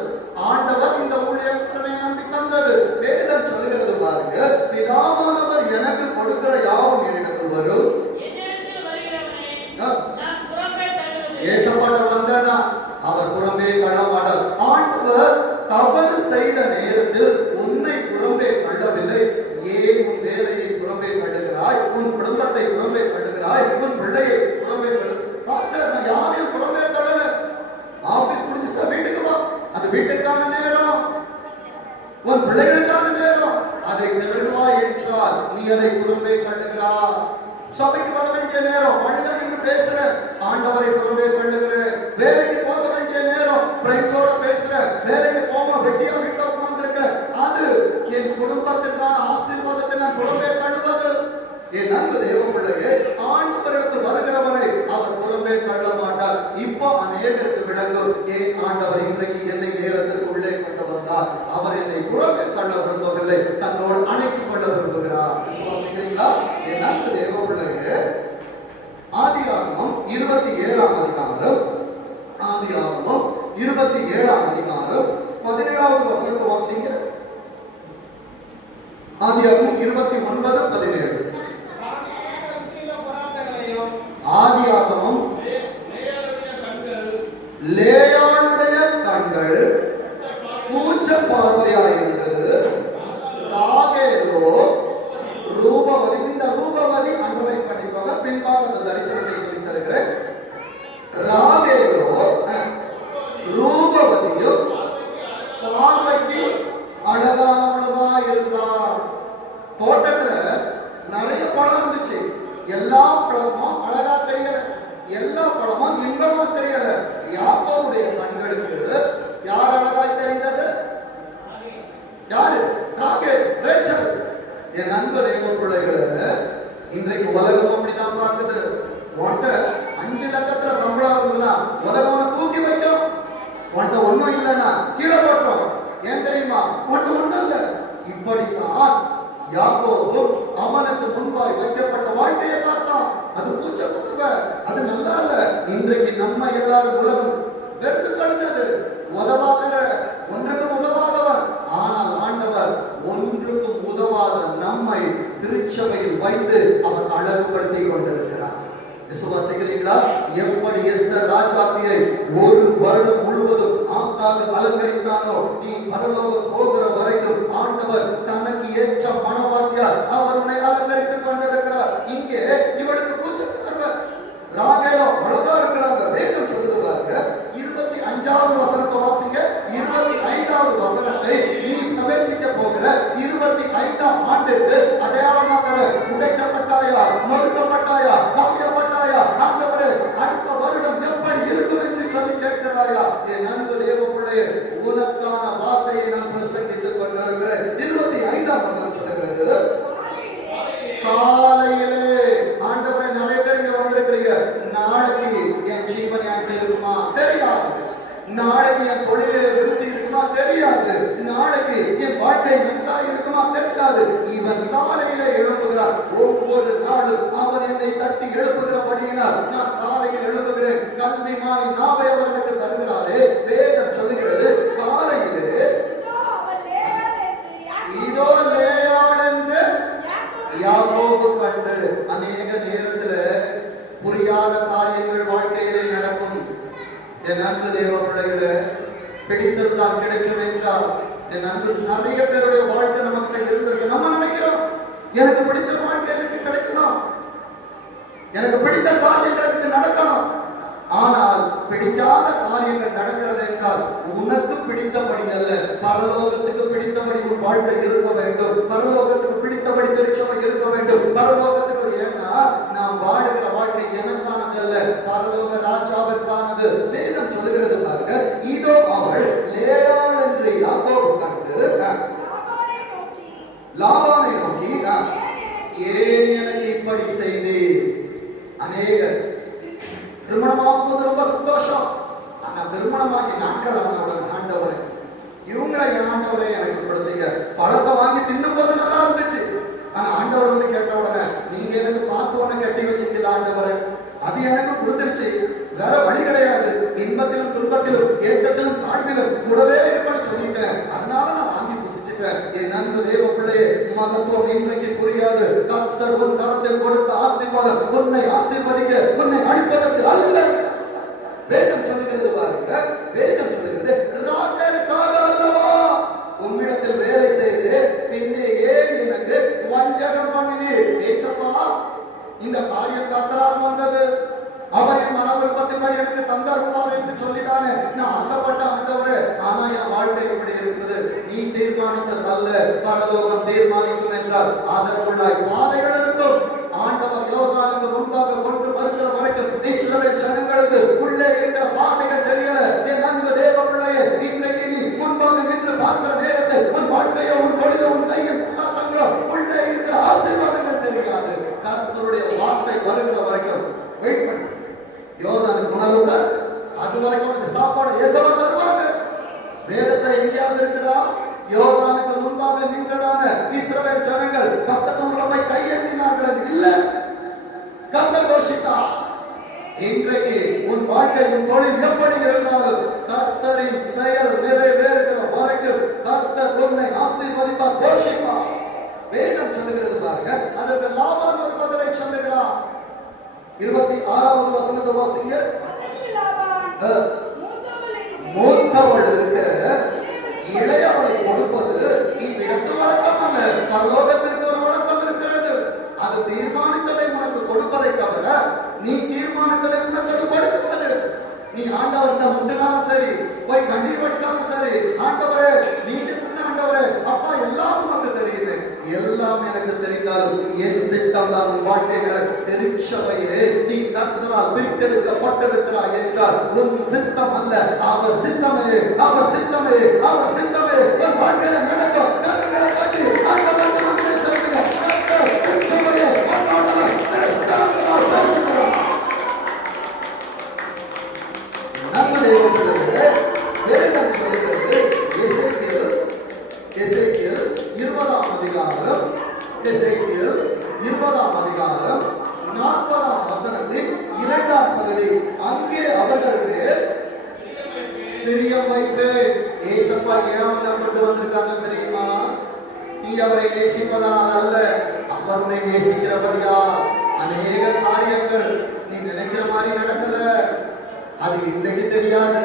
ஆண்டவர் இந்த ஊழியர்களை நம்பி தந்தது. வேதம் சொல்லுகிறது பாருங்க, பிதாவானவர் எனக்கு கொடுக்கிற யாவும் என்னிடத்தில் வரும். ஏசப்பாட்ட வந்தா அவர் புறம்பே தள்ளமாட்டார். ஆண்டவர் தவறு செய்த நேரத்தில் உன்னை புறம்பே தள்ளவில்லை. ஏன் உன் வேலையை புறம்பே தள்ளுகிறாய்? உன் குடும்பத்தை புறம்பே தள்ளுகிறாய்? உன் பிள்ளையை புறம்பே தள்ளு. பாஸ்டர், நான் யாரையும் புறம்பே தள்ளல. ஆபீஸ் முடிஞ்சுட்டா வீட்டுக்கு வா, அது வீட்டுக்கான நேரம், உன் பிள்ளைகளுக்கான நேரம். அதை திருடுவாய் என்றால் நீ அதை புறம்பே தள்ளுகிறாய். சபைக்கு வர வேண்டிய நேரம் மனிதன் என்று பேசுற, ஆண்டவரை புறம்பே தள்ளுகிற. வேலைக்கு போக வேண்டிய நேரம் ஃப்ரெண்ட்ஸோட பேசுற, வேலைக்கு போக வெட்டி ஜோடியா வீட்டுல உட்கார்ந்திருக்கிறேன். அது என் குடும்பத்திற்கான ஆசீர்வாதத்தை நான் புறம்பே தள்ளுவது. என் அன்பு தேவ பிள்ளையே, ஆண்டவரிடத்தில் வருகிறவனை அவர் புறம்பே தள்ள மாட்டார். இப்போ அநேகருக்கு விளங்கும், ஏன் ஆண்டவர் இன்றைக்கு என்னை நேரத்திற்கு உள்ளே கொண்டு வந்தார். அவர் என்னை புறம்பே தள்ள விரும்பவில்லை, தன்னோடு அணைத்துக் கொள்ள விரும்புகிறார். விசுவாசிக்கிறீங்களா? என் அன்பு தேவ பிள்ளையே, ஆதியாகமம் 27ஆம் அதிகாரம், ஆதியாகமம் 27ஆம் அதிகாரம் 17வது வசனத்தை வாசிங்க. ஆதியாகமம் 29:17. ஆதியாகமம் லேயாளுடைய கண்கள் கூச்ச பார்வையாயிருந்தது. ராகேலோ ரூபவதி. இந்த ரூபவதி அன்றலை பண்ணிப்பாங்க, பின்பாக அந்த தரிசனத்தை சொல்லி தருகிறேன். ராகேலோ ரூபவதியும் பார்வைக்கு அழகானவளுமா இருந்தார். தோட்டத்துல நிறைய பழம் இருந்துச்சு. எல்லா பழமும் அழகா தெரியல, எல்லா பழமும் இன்பமா தெரியல. யாக்கோபுடைய கண்களுக்கு யார் அழகாய் தெரிந்தது? யாரு? ராகேல், ரேச்சல். என் நண்ப தேவ பிள்ளைகளை, இன்றைக்கு உலகம் அப்படிதான் பார்க்குது. உன்கிட்ட 5 லட்சத்துல சம்பளம் இருந்ததுன்னா உலகம் தூக்கி வைக்கும். உன்கிட்ட ஒண்ணும் இல்லைன்னா கீழே போட்டோம். ஏன் தெரியுமா? உன்கிட்ட ஒண்ணும் இல்லை. இப்படித்தான் யாக்கோபு அவனுக்கு முன்பாய் வைக்கப்பட்ட வாழ்க்கையை பார்த்தான். அது கூச்ச பார்வை, அது நல்லா இல்ல. இன்றைக்கு நம்ம எல்லாரும் உலகம் வெறுத்து தள்ளினது. உதவாக்கிற ஒன்றுக்கும் உதவாதவர். ஆனால் ஆண்டவர் ஒன்றுக்கும் உதவாத நம்மை திருச்சபையில் வைத்து அவர் அழகுபடுத்திக் கொண்டிருக்கிறார். விசுவாசிக்கிறீங்களா? எப்படி எஸ்தர் ராஜாத்தியை 1 வருடம் முழுவதும் ஆங்காக அலங்கரித்தானோ, நீ பரலோகம் போகிற வரைக்கும் ஆண்டவர் தனக்கு ஏற்ற மணவாட்டியார் அவர் உன்னை அலங்கரித்துக் கொண்டிருக்கிறார். இங்கே இவளுக்கு கூச்ச பார்வை. ராகேலோ அழகா இருக்கிறாங்க. வேதம் சொல்லுது பாருங்க, 25வது வசனத்தை வாசிங்க. 25வது வசனத்தை நீ பிரவேசிக்க போகிற 25ஆம் ஆண்டிற்கு அடையாளமாக உடைக்கப்பட்டாயா, மறுக்கப்பட்டாயா, காயப்பட்டாயா, ஆண்டவரே அடுத்த வருடம் எப்படி இருக்கும் என்று சொல்லி கேட்கிறாயா? என் அன்பு தேவ பிள்ளையே, உனக்கான வார்த்தையை நான் பிரசங்கித்துக் கொண்டிருக்கிறேன். 25ஆம் வசனம் சொல்லுகிறது, காலையிலே. ஆண்டவரே, நிறைய பேர் இங்க வந்திருக்கிறீங்க. நாளைக்கு என் ஜீவன் என்கிட்ட இருக்குமா தெரியாது. நாளைக்கு என் தொழிலே விருத்தி இருக்குமா தெரியாது. நாளைக்கு என் வாழ்க்கை நன்றாக இருக்குமா தெரியாது. இவன் காலையிலே எழுப்புகிறார். ஒவ்வொரு நாளும் அவர் என்னை தட்டி எழுப்புகிறபடியினால் நான் காலையில் எழுப்புகிறேன். கல்விமானி நாவை அவர் எனக்கு தருகிறாரே. வேதம் சொல்லுகிறது, காலையிலே இதோ லேயாள் என்று யாக்கோபு கண்டு. அநேக நேரத்துல புரியாத காரியங்கள் வாழ்க்கையிலே நடக்கும். என் அன்பு தேவ பிள்ளைகளை, பிடித்திருந்தால் கிடைக்கும் என்றால், என் அன்பு நிறைய பேருடைய வாழ்க்கை நமக்கு இருந்திருக்கு. நம்ம நினைக்கிறோம், எனக்கு பிடிச்ச வாழ்க்கை எனக்கு கிடைக்கணும், எனக்கு பிடித்த காரியங்கள் எனக்கு நடக்கணும். ஆனால் பிடிக்காத காரியங்கள் நடக்கிறது என்றால் உனக்கு பிடித்தபடி அல்ல, பரலோகத்துக்கு பிடித்தபடி உன் வாழ்க்கை இருக்க வேண்டும். பரலோகத்துக்கு பிடித்தபடி திருச்சபை இருக்க வேண்டும். பரலோகத்துக்கு, ஏன்னா நாம் வாழுகிற வாழ்க்கை எனக்கானது அல்ல, பரலோக ராஜாவிற்கானது. வேதம் சொல்லுகிறது பாருங்க, இதோ அவள் லேயாள் என்று யாக்கோபு கண்டு லாபானை நோக்கி, ஏன் எனக்கு இப்படி செய்தீர்? அநேகர் திருமணமாகும் போது ரொம்ப சந்தோஷம். ஆனா திருமணமாகி நாட்கள் ஆனவுடன், ஆண்டவரே இவங்களை என் ஆண்டவரே எனக்கு கொடுத்தீங்க. பழத்தை வாங்கி தின்னும் போது நல்லா இருந்துச்சு. ஆனா ஆண்டவர் வந்து கேட்ட உடனே, நீங்க எனக்கு பார்த்து உடனே கட்டி வச்சுக்கல ஆண்டவரே, அது எனக்கு கொடுத்துருச்சு, வேற வழி கிடையாது. இன்பத்திலும் துன்பத்திலும் ஏற்றத்திலும் தாழ்விலும் கூடவே இருப்பேன்னு சொல்லிட்டேன். அதனால நான் வாங்கி புசிச்சுட்டேன். என் அன்பு தேவ பிள்ளையே, மகத்துவம் இன்றைக்கு புரியாது. கர்த்தர் உன் கரத்தில் கொடுத்த ஆசீர்வாதம் உன்னை ஆசீர்வதிக்க, உன்னை அழிப்பதற்கு அல்ல. வேதம் சொல்லுகிறது பாருங்க, வேதம் சொல்லுகிறது, ராஜனுக்காக அல்லவா உம்மிடத்தில் வேலை செய்து பின்னே ஏன் எனக்கு வஞ்சகம் பண்ணினீர்? ஏசப்பா, இந்த காரியம் கர்த்தரால் வந்தது. அவர் என் மன விருப்பத்தின்படி எனக்கு தந்தருவார் என்று சொல்லிதானே நான் ஆசைப்பட்ட ஆண்டவரே. ஆனா என் வாழ்க்கை எப்படி இருக்கிறது? நீ தீர்மானித்தது அல்ல, பரலோகம் தீர்மானிக்கும் என்றால் அதற்குள்ளாய் பாதைகள் இருக்கும். ஆண்டவர் யோர்தானுக்கு முன்பாக கொண்டு வருகிற வரைக்கும் இஸ்ரவேல் ஜனங்களுக்கு உள்ளே இருக்கிற பாதைகள் தெரியல. என் அன்பு தேவ பிள்ளையே, இன்றைக்கு நீ முன்பாக நின்று பார்க்க வேதத்துல எங்கேயாவது இருக்குதா? யோர்தானுக்கு முன்பாக நின்றதான இஸ்ரவேல் ஜனங்கள் பக்கத்து ஊர்ல போய் கையேந்தினார்கள் இல்ல, கர்த்தர் கோஷித்தார். இன்றைக்கு உன் வாழ்க்கை, உன் தொழில் எப்படி இருந்தாலும் கர்த்தரின் செயல் நிறைவேறுகிற வரைக்கும் கர்த்தர் உன்னை ஆசீர்வதிப்பார், போஷிப்பார். வேதம் சொல்லுகிறது பாருங்க. அதற்கு லாபான் ஒரு பதிலை சொல்லுகிறார். 26வது வசனத்தை வாசிங்க. மூத்தவளுக்கு இளையவளை கொடுப்பது இவ்விடத்து வழக்கம் அல்ல, பரலோகத்திற்கு ஒரு வழக்கம் இருக்கிறது. அது தீர்மானித்ததை உனக்கு கொடுப்பதை தவிர நீ தீர்மானித்ததை உனக்கு அது கொடுக்கிறது. நீ ஆண்டவர்கிட்ட முட்டினாலும் சரி, போய் கண்ணீர் வடிச்சாலும் சரி, ஆண்டவரே நீங்க ஆண்டவரே அப்பா எல்லாம் உனக்கு தெரியுது, எல்லாம் எனக்கு தெரிந்தாலும் என் சித்தம் தான் உன் வாழ்க்கையில திருச்சபையே நீ கர்த்தரால் பிரித்தெடுக்கப்பட்டிருக்கிறாய் என்றால் உன் சித்தம் அல்ல, அவர் சித்தமே, அவர் சித்தமே, அவர் சித்தமே உன் வாழ்க்கையில நடக்கும். கர்த்தரை கட்டி ஆண்டவருக்கு நன்றி செலுத்துங்க. கர்த்தர் திருச்சபையே நம்ம தேவனுடைய வேதம் சொல்கிறது. எசேக்கியேல் 20ஆம் அதிகாரம், எசேக்கியேல் 20ஆம் அதிகாரம் 40ஆம் வசனத்தின் 2ஆம் பகுதி. அங்கே அவர்கள் மேல் பிரியம் வைப்பேன். ஏசப்பா ஏன் அவனை கொண்டு வந்திருக்காங்க தெரியுமா? நீ அவரை நேசிப்பதனால் அல்ல, அவர் உன்னை நேசிக்கிறபடியா. அநேக காரியங்கள் நீ நினைக்கிற மாதிரி நடக்கல, அது இன்றைக்கு தெரியாது.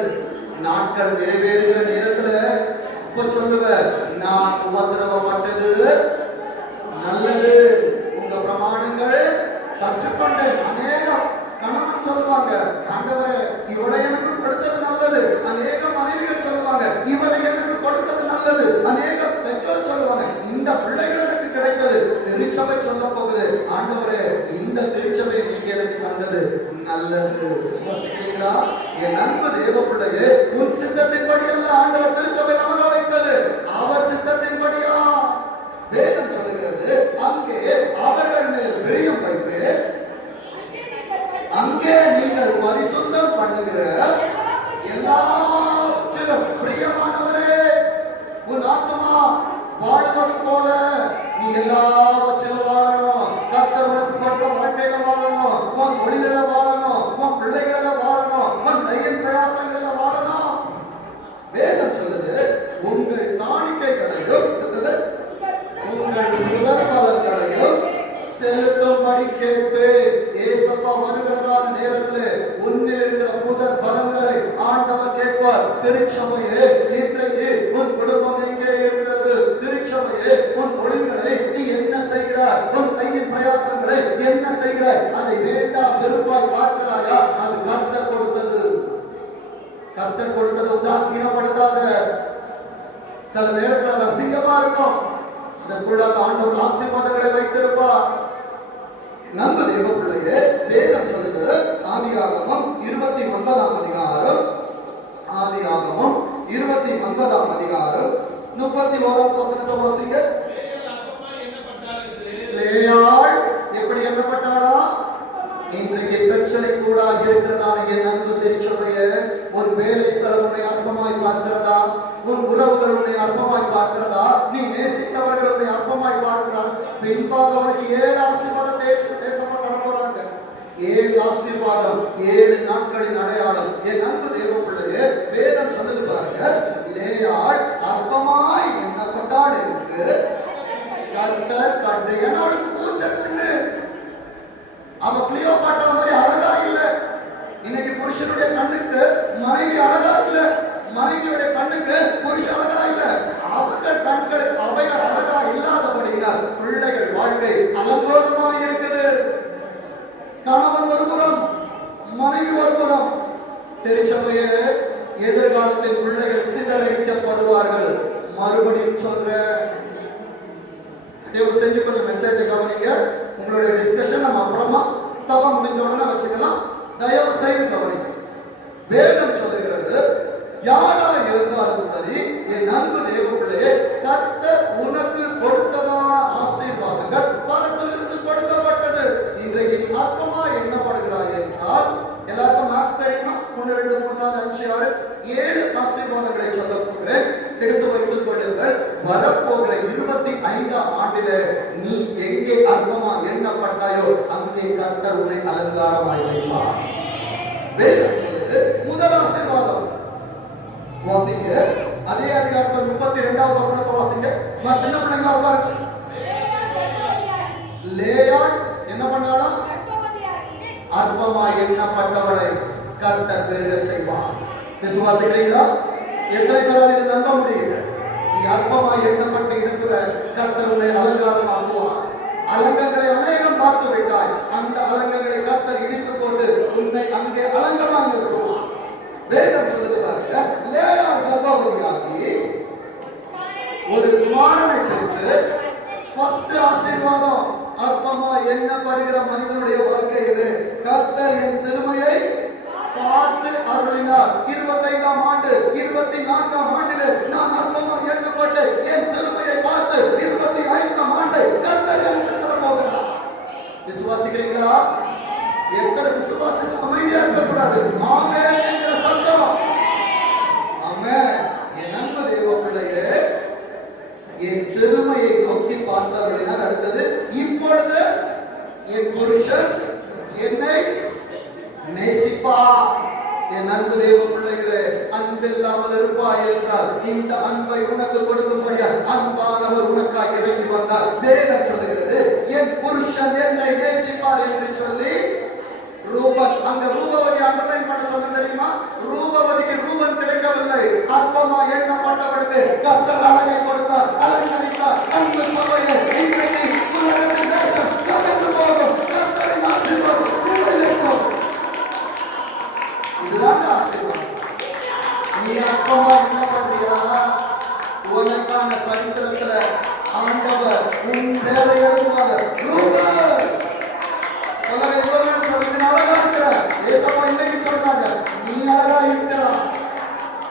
நாட்கள் நிறைவேறுகிற நேரத்துல அப்ப சொல்லுவ, நான் உபத்திரவப்பட்டது நல்லது, உங்க பிரமாணங்கள் கற்றுக்கொண்டேன். அநேகம் கணவன் சொல்லுவாங்க, ஆண்டவரே இவளை எனக்கு கொடுத்தது நல்லது. அநேக மனைவிகள் சொல்லுவாங்க, இவளை எனக்கு கொடுத்தது நல்லது. அநேக பெற்றோர் சொல்லுவாங்க, இந்த பிள்ளைகள் எனக்கு கிடைத்தது. திருச்சபை சொல்ல போகுது, ஆண்டவரே இந்த திருச்சபை நீங்க எனக்கு தந்தது நல்லது. விசுவாசிக்கிறீங்களா? என் அன்பு தேவ பிள்ளையே, உன் சித்தத்தின்படி அல்ல ஆண்டவர் திருச்சபை அமர வைத்தது, அவர் சித்தத்தின்படியா. வேதம் சொல்லுகிறது, அங்கே அவர்கள் மேல் பிரியம் வைப்பேன், அங்கே நீங்கள் பரிசுத்தம் பண்ணுகிற எல்லாவற்றிலும் பிரியமானவரே, உன் ஆத்மா வாழ்வது போல நீ எல்லாவற்றிலும் வாழணும். கர்த்தர் உனக்கு கொடுத்த வாழ்க்கையில வாழணும், உன் தொழில வாழணும், உன் பிள்ளைகள வாழணும், உன் கையின் பிரயாசங்கள வாழணும். வேதம் சொல்லுது, உங்கள் காணிக்கைகளையும் உங்கள் முதல் பலன்களையும் செலுத்தும்படி கேட்பே. ஏசப்பா வருகிறதான நேரத்தில் உன்னில் இருக்கிற முதல் பலன்களை ஆண்டவர் கேட்பார். திருச்சபையே இன்றைக்கு உன் குடும்பம் எங்கே இருக்கிறது? திருச்சபையே உன் தொழில்களை நீ என்ன செய்கிறாய்? உன் கையின் பிரயாசங்களை என்ன செய்கிறாய்? அதை வேண்டாம் வெறுப்பாய் பார்க்கிறாயா? அது கர்த்தர் கொடுத்தது. கர்த்தர் கொடுத்ததை உதாசீனப்படுத்தாத. சில நேரத்தில் அது அசிங்கமா இருக்கும், அதற்குள்ளாக ஆண்டவர் ஆசீர்வாதங்களை வைத்திருப்பார். நண்பு தேவ பிள்ளையே, வேதம் சொல்லுது, ஆதியாகமம் 29ஆம் அதிகாரம், ஆதியாகமம் 29ஆம் அதிகாரம் 31வது வசனத்தை வாசிங்க. லேயாள் எப்படி எண்ணப்பட்டாளா? இன்றைக்கு பிரச்சனை கூட இருக்கிறதான என் அன்பு திருச்சபையே, உன் வேலை ஸ்தலம் உன்னை அற்பமாய் பார்க்கிறதா? உன் உறவுகள் உன்னை அற்பமாய் பார்க்கிறதா? நீ நேசித்தவர்கள் உன்னை அற்பமாய் பார்க்கிறார். பின்பாக உனக்கு 7 ஆசீர்வாதத்தை தேசமா தர போறாங்க. 7 ஆசீர்வாதம், 7 நாட்களின் அடையாளம். என் அன்பு தேவ பிள்ளையே, வேதம் சொன்னது பாருங்க, லேயாள் அற்பமாய் எண்ணப்பட்டாள் என்று கர்த்தர் கண்டு. என்னோட கூச்சக்கண்ணு, அவ கிளியோபாட்ரா மாதிரி அழகா இல்ல. இன்னைக்கு புருஷனுடைய கண்ணுக்கு மனைவி அழகா இல்ல, மனைவியுடைய கண்ணுக்கு புருஷன் அழகா இல்ல. அவர்கள் கண்களுக்கு அவைகள் அழகா இல்லாதபடியினால் பிள்ளைகள் வாழ்க்கை அலங்கோலமா இருக்குது. கணவன் ஒரு புறம், மனைவி ஒரு புறம். திருச்சபையே, எதிர்காலத்தில் பிள்ளைகள் சிதறடிக்கப்படுவார்கள். மறுபடியும் சொல்ற, தேவ செஞ்சு கொஞ்சம் மெசேஜ் கவனிங்க. உங்களுடைய டிஸ்கஷன் நம்ம அப்புறமா சபை முடிஞ்ச உடனே வச்சுக்கலாம். தயவு செய்து கவனிங்க. வேதம் சொல்லுகிறது, யாரா இருந்தாலும் சரி, என் அன்பு தேவ பிள்ளையே, கர்த்தர் உனக்கு கொடுத்ததான ஆசீர்வாதங்கள் பரத்திலிருந்து கொடுக்கப்பட்டது. இன்றைக்கு நீ அற்பமா எண்ணப்படுகிறாய் என்றால், எல்லாருக்கும் மேக்ஸ் தெரியுமா? 1 2 3 4 5 6 7 ஆசீர்வாதங்களை சொல்ல போகிறேன். எடுத்து வைத்துக் கொள்ளுங்கள். வரப்போகிற 25ஆம் ஆண்டில நீ எங்கே அற்பமா எண்ணப்பட்டாயோ அங்கே கர்த்தர் உன்னை அலங்காரமாய் வைப்பார். வேதம் சொல்லுது. முதல் ஆசீர்வாதம் வாசிங்க. அதே அதிகாரத்துல 32வது வசனத்தை வாசிங்க. சின்ன பிள்ளைங்களா உட்காருங்க. லேயா என்ன பண்ணாளா? அற்பமாய் எண்ணப்பட்டவளை கர்த்தர் பெருக செய்வார். விசுவாசிக்கிறீங்களா? எத்தனை பேரால் இது நம்ப முடியுது? நீ அற்பமாய் எண்ணப்பட்ட இடத்துல கர்த்தர் உன்னை அலங்காரமாக்குவார். அலங்கங்களை அநேகம் பார்த்து விட்டாய். அந்த அலங்கங்களை கர்த்தர் இடித்துக் கொண்டு உன்னை அங்கே அலங்கமாக நிறுத்துவார். வேதம் சொல்லுது பாருங்க. லேயா கர்ப்பவதியாகி ஒரு குமாரனை பெற்று ஃபர்ஸ்ட் ஆசீர்வாதம் அற்பமா எண்ணப்படுகிற மனிதனுடைய வாழ்க்கையிலே கர்த்தர் என் சிறுமையை பார்த்து அருளினார். 25ஆம் ஆண்டு 24ஆம் ஆண்டிலே நான் அற்பமா எண்ணப்பட்டு என் சிறுமையை பார்த்து 25ஆம் ஆண்டை கர்த்தர் எனக்கு தரப்போகிறார். விசுவாசிக்கிறீங்களா? எத்தனை விசுவாசி அமைதியா இருக்கக்கூடாது? ஆமென் என்கிற சத்தம். ஆமென். என் அன்பு தேவ பிள்ளையே, என் சிறுமையை நோக்கி பார்த்தவர்கள் அடுத்தது இப்பொழுது என் புருஷன் என்னை நேசிப்பா. என் அன்பு தேவ பிள்ளைகளே, அன்பில்லாமல் இருப்பாய் என்றால் இந்த அன்பை உனக்கு கொடுக்கும்படியா அன்பானவர் உனக்காக இறங்கி வந்தார். வேதம் சொல்லுகிறது என் புருஷன் என்னை நேசிப்பார் என்று சொல்லி ரூபன், அங்க ரூபவதி அண்டர்லைன் பண்ண சொன்ன தெரியுமா? ரூபவதிக்கு ரூபன் கிடைக்கவில்லை. அற்பமா எண்ணப்பட்டவனுக்கு கர்த்தர் அழகை கொடுத்தார், அலங்கரித்தார். அன்பு சபையே, இன்றைக்கு உலகத்தின் தேசம் கலந்து போகும். கர்த்தரின் ஆசீர்வாதம் உங்களுக்கும். இதுதான் ஆசீர்வாதம். நீ அற்பமா எண்ணப்படுறியா? உனக்கான சரித்திரத்துல ஆண்டவர் உன் பேரை எழுதுவார். ரூபன் அழகா இருக்கிற ஏசப்பா இன்னைக்கு சொல்றாங்க, நீ அழகா இருக்கிறா.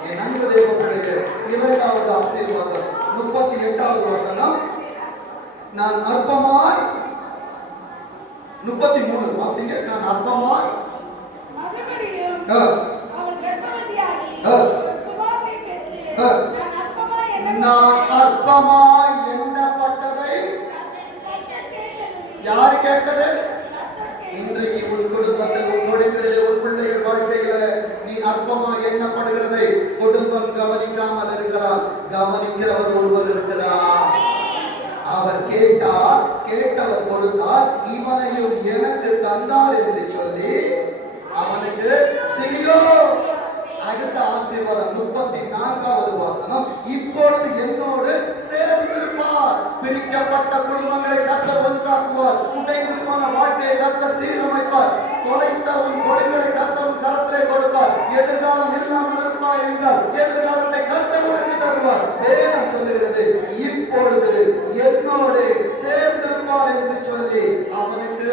என் அன்பு தேவ பிள்ளையே, 2வது ஆசீர்வாதம் 38வது வசனம். நான் அற்பமாய் 33 வாசிங்க. நான் அற்பமாய் நான் அற்பமாய் எண்ணப்பட்டதை யார் கேட்டது? இன்றைக்கு உன் குடும்பத்தில், உன் தொழில்களிலே, உன் பிள்ளைகள் வாழ்க்கையில நீ அற்பமா எண்ணப்படுகிறதை குடும்பம் கவனிக்காமல் இருக்கிறார். கவனிக்கிறவர் ஒருவர் இருக்கிறார். அவர் கேட்டார், கேட்டவர் கொடுத்தார். இவனையும் எனக்கு தந்தார் என்று சொல்லி அவனுக்கு செய்யோ. அடுத்த ஆசீர்வாதம் 34வது வசனம். இப்பொழுது என்னோடு சேர்ந்திருப்பார். பிரிக்கப்பட்ட குடும்பங்களை கர்த்தர் ஒன்றாக்குவார். உடைந்து போன வாழ்க்கையை கர்த்தர் சீரமைப்பார். தொலைத்த உன் தொழில்களை கர்த்தர் கரத்திலே கொடுப்பார். எதிர்காலம் இல்லாமல் இருப்பார் என்றால் எதிர்காலத்தை கர்த்தர் உனக்கு தருவார். வேதம் சொல்லுகிறது இப்பொழுது என்னோடு சேர்ந்திருப்பார் என்று சொல்லி அவனுக்கு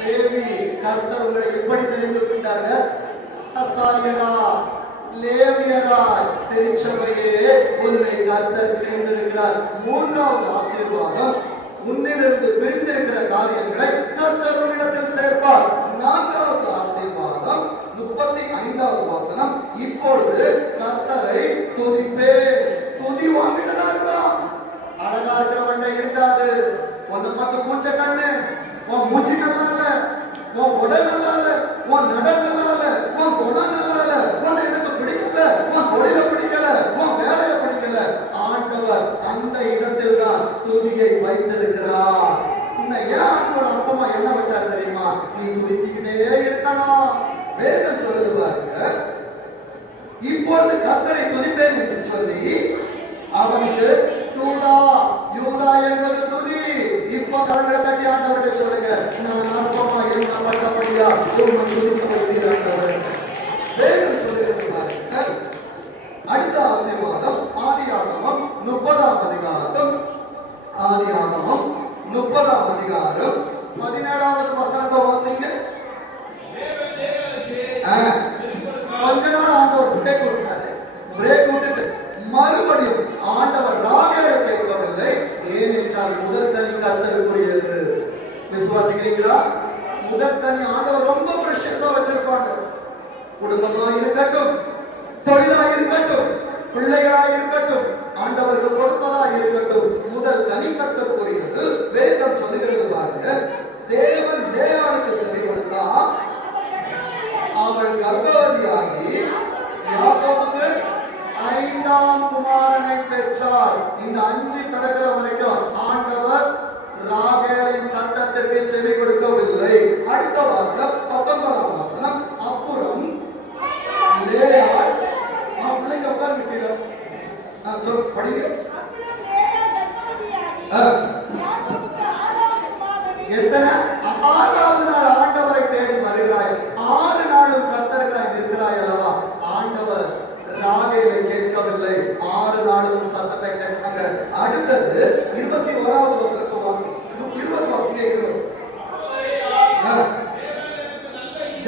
லேவி. கர்த்தர் உங்களை எப்படி தெரிந்து கொண்டார்கள்? லேவியராய் திருச்சபையே உன்னை கர்த்தர் தெரிந்திருக்கிறார். 3வது ஆசீர்வாதம், முன்னிலிருந்து பிரிந்திருக்கிற காரியங்களை கர்த்தர் உன்னிடத்தில் சேர்ப்பார். 4வது ஆசீர்வாதம் 35வது வசனம். இப்பொழுது கர்த்தரை துதிப்பே. துதி வாங்கிட்டதா இருக்கலாம். அழகா இருக்கிறவன் இருக்காது. உன்னை பார்த்து பூச்ச கண்ணு, உன் மூச்சு நல்லா இல்ல, உன் உடல் நல்லா இல்ல, உன் நட நல்லா இல்ல, உன் குணம் நல்லா இல்ல, உன் எனக்கு பிடிக்கல, உன் தொழில பிடிக்கல, உன் வேலையை பிடிக்கல. ஆண்டவர் அந்த இடத்தில் தான் துதியை வைத்திருக்கிறார். உன்னை ஏன் ஒரு அற்பமா என்ன வச்சார் தெரியுமா? நீ துதிச்சுக்கிட்டே இருக்கணும். வேதம் சொல்லுது பாருங்க. இப்பொழுது கர்த்தரை துதிப்பேன் என்று சொல்லி அவனுக்கு யூதா என்பது துதி. இப்ப கரங்களை தட்டி ஆண்டவரை சொல்லுங்க, நான் அற்பமா எண்ணப்பட்டபடியா உம்மை துதித்து வைத்தீர் ஆண்டவரே. வேதம் சொல்லுகிறார். அடுத்த ஆசீர்வாதம் ஆதியாகமம் 30ஆம் அதிகாரம். ஆதியாகமம் 30ஆம் அதிகாரம் 17வது வசனத்தை வாசிங்க. கொஞ்ச நாள் ஆண்டவர் பிரேக் விட்டாரு. பிரேக் விட்டுட்டு மறுபடியும் ஆண்டவர் ராகேலை கேட்கவில்லை. ஏனென்றால் முதற்கனி கர்த்தருக்குரியது. விசுவாசிக்கிறீங்களா? முதற்கனி ஆண்டவர் ரொம்ப பிரஷஸா வச்சிருப்பாங்க. குடும்பமா இருக்கட்டும், தொழிலா இருக்கட்டும், பிள்ளைகளாய் இருக்கட்டும், ஆண்டவருக்கு கொடுப்பதாய் இருக்கட்டும், முதல் கனி கர்த்தருக்குரியது. வேதம் சொல்லுகிறது பாருங்க, தேவன் லேயாளுக்கு செவி கொடுத்தா, அவள் கர்ப்பவதியாகி யாக்கோபுக்கு 5ஆம் குமாரனை பெற்றாள். இந்த 5 பிறகுற வரைக்கும் ஆண்டவர் ராகேலின் சத்தத்திற்கு செவி கொடுக்கவில்லை. அடுத்த வார்த்தை 19ஆம் வசனம், அப்புறம் லேயாள் பிள்ளைங்க உட்கார்ந்துட்டீங்க சொல் படிங்க. எத்தனை 6வது நாள் ஆண்டவரை தேடி வருகிறாய், 6 நாளும் கர்த்தருக்காய் நிற்கிறாய் அல்லவா? ஆண்டவர் ராகேலை கேட்கவில்லை, 6 நாளும் சத்தத்தை கேட்டாங்க. அடுத்தது 21வது வசனத்தை வாசி. 20 வாசிங்க. 20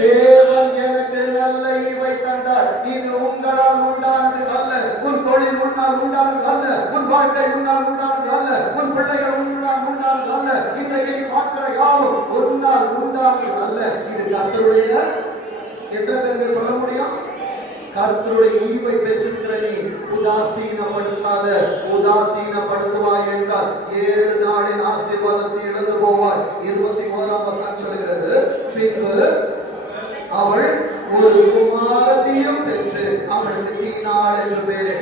தேவன் எனக்கு நல்ல ஈவை தந்தார், இது உங்களால் உண்டானது அல்ல, உன் தொழில் உன்னால் உண்டானது அல்ல, உன் வாழ்க்கை உன்னால் உண்டானது அல்ல, உன் பிள்ளைகள் உன்னால் உண்டானது அல்ல, இன்றைக்கு நீ பார்க்கிற யாவும் உன்னால் உண்டானது அல்ல, இது கர்த்தருடைய. எத்தனை பேருக்கு சொல்ல முடியும்? கர்த்தருடைய ஈவை பெற்றிருக்கிற நீ உதாசீனப்படுத்தாத. உதாசீனப்படுத்துவாய் என்றால் 7 நாளின் ஆசீர்வாதத்தை இழந்து போவாய். 21ஆம் வசனம் சொல்கிறது, பின்பு அவள் ஒரு குமாரத்தையும் பெற்று அவளுக்கு தீனாள் என்று பேரு.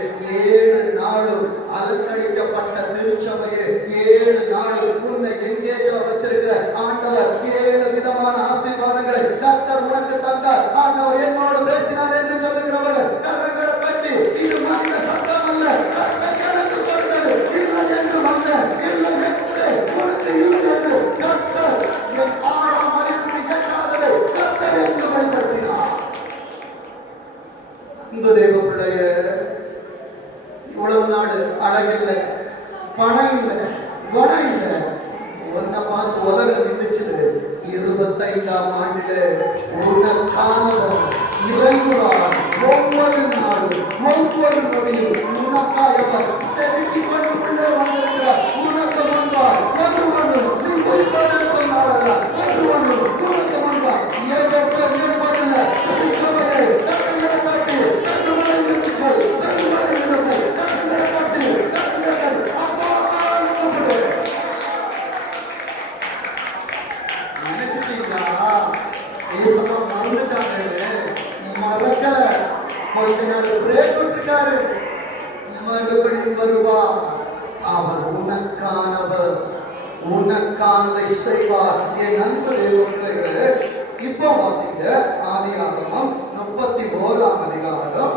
7 நாளும் அலங்கரிக்கப்பட்ட திருச்சபையே, 7 நாளும் உன்னை எங்கேஜா வச்சிருக்கிற ஆண்டவர் 7 விதமான ஆசீர்வாதங்களை கர்த்தர் உனக்கு தந்தார். ஆண்டவர் என்னோடு பேசினார் என்று சொல்லுகிறவர்கள் கரங்களை கட்டி, இது மனித சத்தம் அல்ல, கர்த்தர் எனக்கு கொடுத்தது, இல்லை என்று வந்த, இல்லை என்று உனக்கு இல்லை என்று கர்த்தர் என் 6ஆம் வயசுக்கு கேட்காததை கர்த்தர் என்று பயன்படுத்தினார். இந்த தேவ பிள்ளைய, இவ்வளவு நாடு அழகில்லை, பணம் இல்லை, குணம் இல்லை, உன்னை பார்த்து உலகம் நின்றுச்சு. 25ஆம் ஆண்டிலே உனக்கானவர் இறங்குவார். ஒவ்வொரு நாளும் ஒவ்வொரு நொடியும் உனக்காயவர் செதுக்கிக் கொண்டு உள்ளே வந்திருக்கிறார். உனக்கு முன்பார் ஒருவனும் நீ போய்கொண்டிருக்கும் நாளல்ல, ஒருவனும் உனக்கு முன்பார் மறுபடியும் வருவார். அவர் உனக்கானவர், உனக்கானதை செய்வார். என் அன்பு தேவர்களே, இப்போ வாசிங்க ஆதியாகமம் 31ஆம் அதிகாரம்.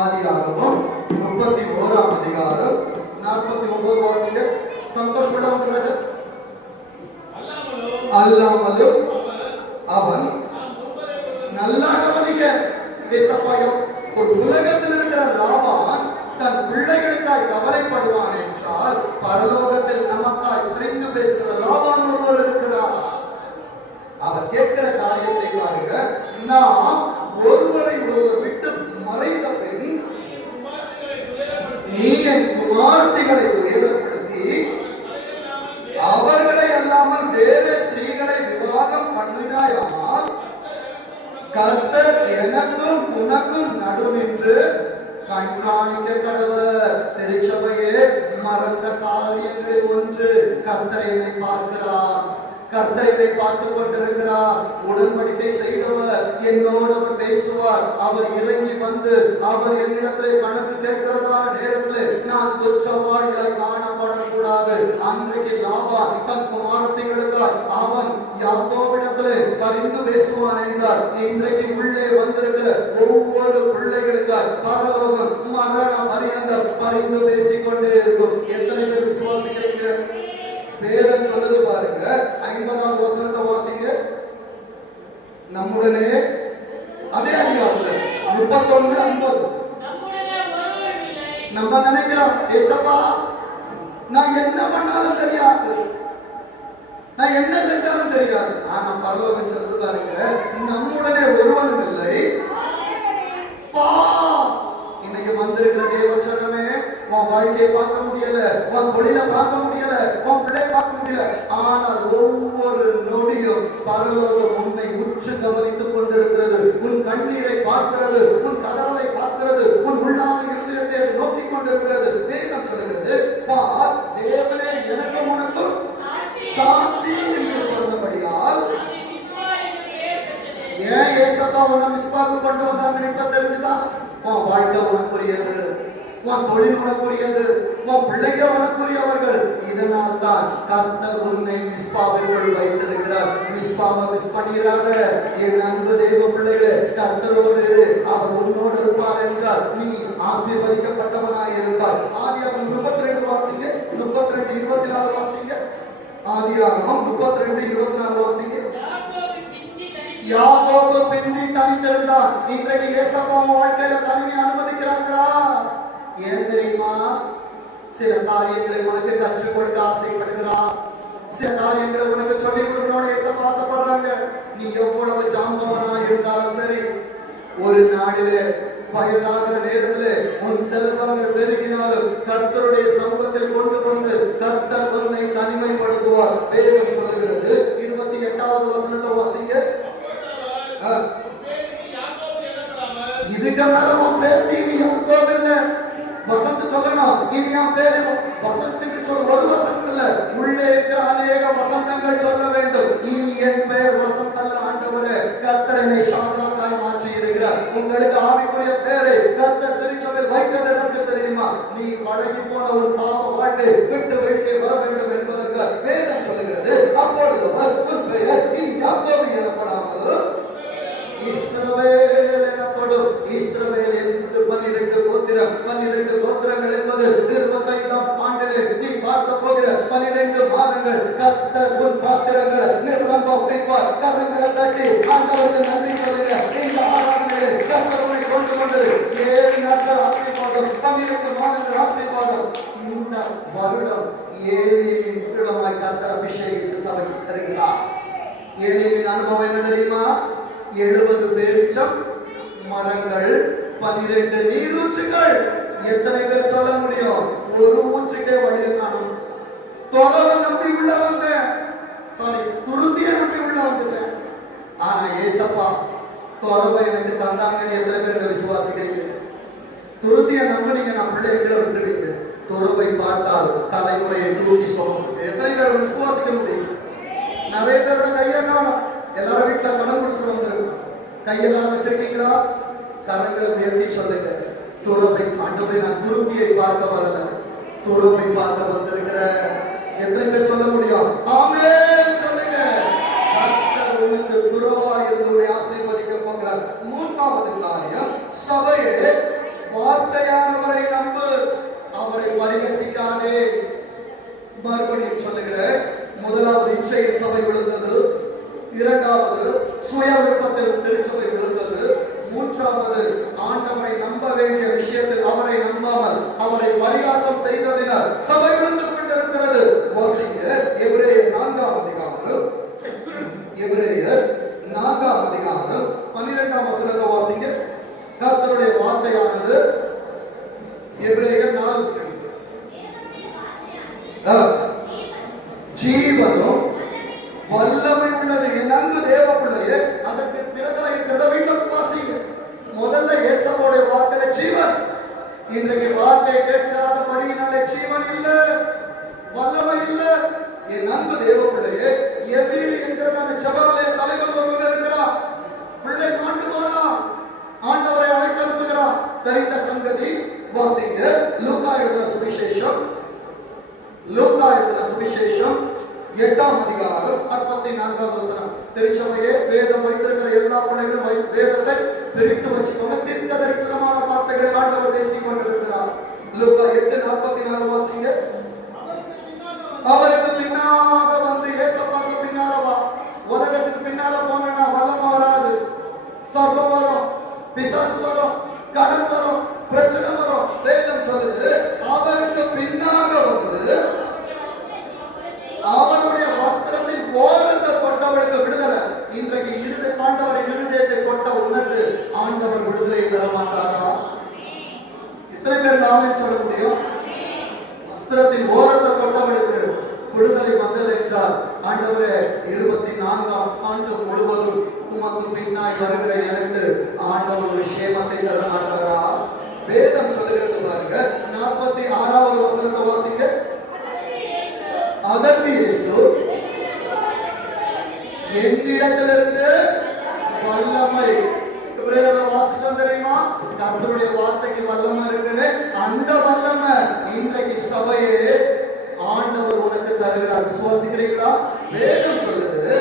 ஆதியாகமம் 31ஆம் அதிகாரம் 49 வாசிங்க. சந்தோஷப்பட வந்து அல்லாமலும் அவன் நல்லா கவனிக்க விசப்பயம். ஒரு உலகத்தில் இருக்கிற லாபான் தன் பிள்ளைகளுக்காய் கவலைப்படுவான் என்றால், பரலோகத்தில் நமக்காய் புரிந்து பேசுகிற லாபான் ஒருவர் இருக்கிறார். அவர் கேட்கிற காரியத்தை பாருங்க, நாம் ஒருவரை ஒருவர் விட்டு மறைந்த பின் நீ என் குமார்த்திகளை உயரப்படுத்தி அவர்களை அல்லாமல் வேறு ஸ்திரீகளை விவாகம் பண்ணினாயானால் கர்த்தர் எனக்கும் உனக்கும் நடுநின்று கண்காணிக்க கடவர். திருச்சபையே, மறந்த காரியங்களில் ஒன்று, கர்த்தர் என்னை பார்க்கிறார், கர்த்தர் இதை பார்த்துக் கொண்டிருக்கிறார். உடன்படிக்கை செய்தவர் என்னோடு அவர் பேசுவார். அவர் இறங்கி வந்து அவர் என்னிடத்திலே கணக்கு கேட்கிறதான நேரத்தில் நான் குற்றவாளியாய் காணப்படக்கூடாது. அன்றைக்கு லாபான் தன் குமாரத்திகளுக்காய் அவன் யாக்கோபிடத்திலே பரிந்து பேசுவான் என்றார். இன்றைக்கு உள்ளே வந்திருக்கிற ஒவ்வொரு பிள்ளைகளுக்காய் பரலோகம் மரணம் அறிந்த பரிந்து பேசிக்கொண்டே இருக்கும். எத்தனை பேர் விசுவாசிக்கிறீங்க? வேதம் சொல்லுது பாருங்க, 50ஆவது வசனத்தை வாசிங்க. நம்முடனே அதே அதிகாரத்துல 31:50 நம்ம நினைக்கிறோம், ஏசப்பா நான் என்ன பண்ணாலும் தெரியாது, நான் என்ன செஞ்சாலும் தெரியாது. ஆனா பரலோகம் சொல்லுது பாருங்க, நம்முடனே ஒருவனும் இல்லை. இன்னைக்கு வந்திருக்கிற தேவச்சனமே, உன் வாழ்க்கையை பார்க்க முடியல, உன் தொழிலை பார்க்க முடியல, உன் பிள்ளை பார்க்க முடியல. ஆனால் ஒவ்வொரு நொடியும் பரலோகம் உன்னை உற்று கவனித்துக் கொண்டிருக்கிறது. உன் கண்ணீரை பார்க்கிறது, உன் கதறலை பார்க்கிறது, உன் உள்ளான இருதயத்தை நோக்கி கொண்டிருக்கிறது. வேதம் சொல்லுகிறது, பார் தேவனே எனக்கும் உனக்கும் சாட்சி என்று சொன்னபடியால் ஏன் ஏசப்பா உன்னை மிஸ்பாக்கு கொண்டு வந்தாங்க இப்ப தெரிஞ்சுதா? உன் வாழ்க்கை உனக்குரியது, உன் தொழில் உனக்குரியது, உன் பிள்ளைங்க உனக்குரியவர்கள். இதனால் தான் கர்த்தர் உன்னை மிஸ்பாவிற்குள் வைத்திருக்கிறார். மிஸ்பாவை மிஸ் பண்ணிடாத என் அன்பு தேவ பிள்ளைகளே. கர்த்தரோடு அவர் உன்னோடு இருப்பார் என்றால் நீ ஆசீர்வதிக்கப்பட்டவனாய் இருப்பார். ஆதியாகமம் 32 வாசிங்க, 32:24 வாசிங்க. ஆதியாகமம் 32:24 வாசிங்க. யாக்கோபு பிந்தி தனித்திருந்தான். இன்றைக்கு ஏசப்பா வாழ்க்கையில தனிமை அனுமதிக்கிறாங்களா? ஏன் தெரியுமா? சில காரியங்களை உனக்கு கற்றுக் கொடுக்க ஆசைப்படுகிறார். சில காரியங்களை உனக்கு சொல்லிக் கொடுக்கணும்னு ஏசப்பா ஆசைப்படுறாங்க. நீ எவ்வளவு ஜாம்பவனா இருந்தாலும் சரி, ஒரு நாளிலே வயதாகிற நேரத்திலே உன் செல்வங்கள் பெருகினாலும் கர்த்தருடைய சமூகத்தில் கொண்டு வந்து கர்த்தர் உன்னை தனிமைப்படுத்துவார். வேதம் சொல்லுகிறது. 28வது வசனத்தை வாசிங்க. இதுக்கு மேல உன் பேர் நீ யாக்கோபு இல்ல, வசந்த் சொல்லணும். இனி என் பேரு வசந்த் சொல்ல, ஒரு வசந்த் இல்ல, உள்ளே இருக்கிற அநேக வசந்தங்கள் சொல்ல வேண்டும். இனி என் பெயர் வசந்த் அல்ல ஆண்டவரே, கர்த்தர் என்னை ஷாத்ராக்காய் மாற்றி இருக்கிறார். உங்களுக்கு ஆவிக்குரிய பேரை கர்த்தர் திருச்சபையில் வைத்தது எதற்கு தெரியுமா? நீ பழகி போன ஒரு பாவ வாழ்க்கை விட்டு வெளியே வர வேண்டும் என்பதற்கு வேதம் சொல்லுகிறது. அப்பொழுது உன் பெயர் இனி யாக்கோபு எனப்படாமல் இஸ்ரவேல் எனப்படும். இஸ்ரவேல் என்பது 12 கோத்திரம். 12 கோத்திரங்கள் என்பது 25ஆம் ஆண்டிலே நீ பார்க்க போகிற 12 மாதங்கள். கர்த்தர் உன் பாத்திரங்களை நிரம்ப வைப்பார். கரங்களை தட்டி ஆண்டவருக்கு நன்றி சொல்லுங்க. இந்த ஆராதனையை கர்த்தர் உன்னை கொண்டு வந்தது 7 நாட்கள் ஆசீர்வாதம், 12 மாதங்கள் ஆசீர்வாதம். இந்த வருடம் ஏலியின் வருடமாய் கர்த்தர் அபிஷேகித்து சபைக்கு தருகிறார். ஏலியின் அனுபவம் என்ன தெரியுமா? 70 பேரிச்சம் மரங்கள், 12 நீரூற்றுகள். எத்தனை பேர் சொல்ல முடியும்? ஒரு ஊற்றுக்கே வழியை காணும். தொலைவை நம்பி உள்ள வந்த, துருத்திய நம்பி உள்ள வந்துட்டேன். ஆனா ஏசப்பா தொலைவை எனக்கு தந்தாங்கன்னு எத்தனை பேர் விசுவாசிக்கிறீங்க? துருத்திய நம்பினீங்க, நான் பிள்ளைகளை விட்டுருவீங்க. துறவை பார்த்தால் தலைமுறையை தூக்கி சொல்ல எத்தனை பேர் விசுவாசிக்க முடியும்? நிறைய பேரோட கையை காணும். எல்லாரும் வீட்டுல பணம் கொடுத்து வந்துருக்கோம். கையெல்லாம் வச்சிருக்கீங்களா? கரங்களை உயர்த்தி சொல்லுங்க. துறவை ஆண்டவரை நான் துருத்தியை பார்க்க வரல, துறவை பார்க்க வந்திருக்கிற எத்தனை பேர் சொல்ல முடியும்? ஆமென் சொல்லுங்க. உனக்கு துறவா என்று ஆசீர்வதிக்க போகிறார். 3வது காரியம், சபையே வார்த்தையானவரை நம்பு, அவரை பரிகசிக்காதே. மறுபடியும் சொல்லுகிற, முதலாவது இச்சையில் சபை விழுந்தது, 2வது சுய விருப்பத்தில் திருச்சபை விழுந்தது, 3வது ஆண்டவரை நம்ப வேண்டிய விஷயத்தில் அவரை நம்பாமல் அவரை பரிகாசம் செய்ததினால் சபை விழுந்து கொண்டிருக்கிறது. வாசிங்க எபிரேயர் 4ஆம் அதிகாரம், எபிரேயர் 4ஆம் அதிகாரம் 12ஆம் வசனத்தை வாசிங்க. கர்த்தருடைய வார்த்தையானது எபிரேயர் 4 ஜீவனும் வல்லமை உள்ளது. என் அன்பு தேவ பிள்ளையே, அதற்கு பிறகு இருக்கிறத வீட்டுல வாசிங்க. முதல்ல இயேசுவோட வார்த்தையில ஜீவன். இன்றைக்கு வார்த்தை கேட்காதபடியினாலே ஜீவன் இல்ல, வல்லமை இல்ல. என் அன்பு தேவ பிள்ளையே, எவீர் என்கிறதான ஜெபஆலய தலைவர் ஒருவர் இருக்கிறார். பிள்ளை மாண்டு போனா ஆண்டவரை அழைத்து அனுப்புகிறார். தெரிந்த சங்கதி வாசிங்க. லூக்கா எழுதின சுவிசேஷம், லூக்கா எழுதின சுவிசேஷம் 8ஆம் அதிகாரம் 64வது வசனம். திருச்சபையே, வேதம் வைத்திருக்கிற எல்லா பிள்ளைகளும் வேதத்தை பிரித்து வச்சுக்கோங்க. தீர்க்க தரிசனமான வார்த்தைகளை ஆண்டவர் பேசிக் கொண்டிருக்கிறார். லூக்கா 8:44 வாசிங்க. அவருக்கு பின்னாக வந்து, ஏசப்பாக்கு பின்னால வா. உலகத்துக்கு பின்னால போனா வல்லமை வராது, சர்வம் வரும், பிசாசு வரும், கடன் வரும், பிரச்சனை வரும். வேதம் சொல்லுது, அவருக்கு பின்னாக வந்து அவருடைய வஸ்திரத்தின் ஓரத்தை கொண்டவருக்கு விடுதலை. இன்றைக்கு ஆண்டவரை இருதயத்தை கொண்ட உனக்கு ஆண்டவர் விடுதலை தர மாட்டாரா? எத்தனை பேர் ஆமென் சொல்ல முடியும்? வஸ்திரத்தின் ஓரத்தை கொண்டவருக்கு விடுதலை வந்தது என்றால், ஆண்டவரே 24ஆம் ஆண்டு முழுவதும் உமக்கு பின்னாய் வருகிற எனக்கு ஆண்டவர் ஒரு சேமத்தை தர மாட்டாரா? வேதம் சொல்லுகிறது பாருங்க. 46வது வசனத்தை வாசிங்க. அதற்கு இயேசு, என்னிடத்திலிருந்து வல்லமை, வாசிச்சோம் தெரியுமா? கர்த்தருடைய வார்த்தைக்கு வல்லமை இருக்குது. அந்த வல்லமை இன்றைக்கு சபையே ஆண்டவர் உனக்கு தருகிறார். விசுவாசிக்கிறீங்களா? வேதம் சொல்லுது,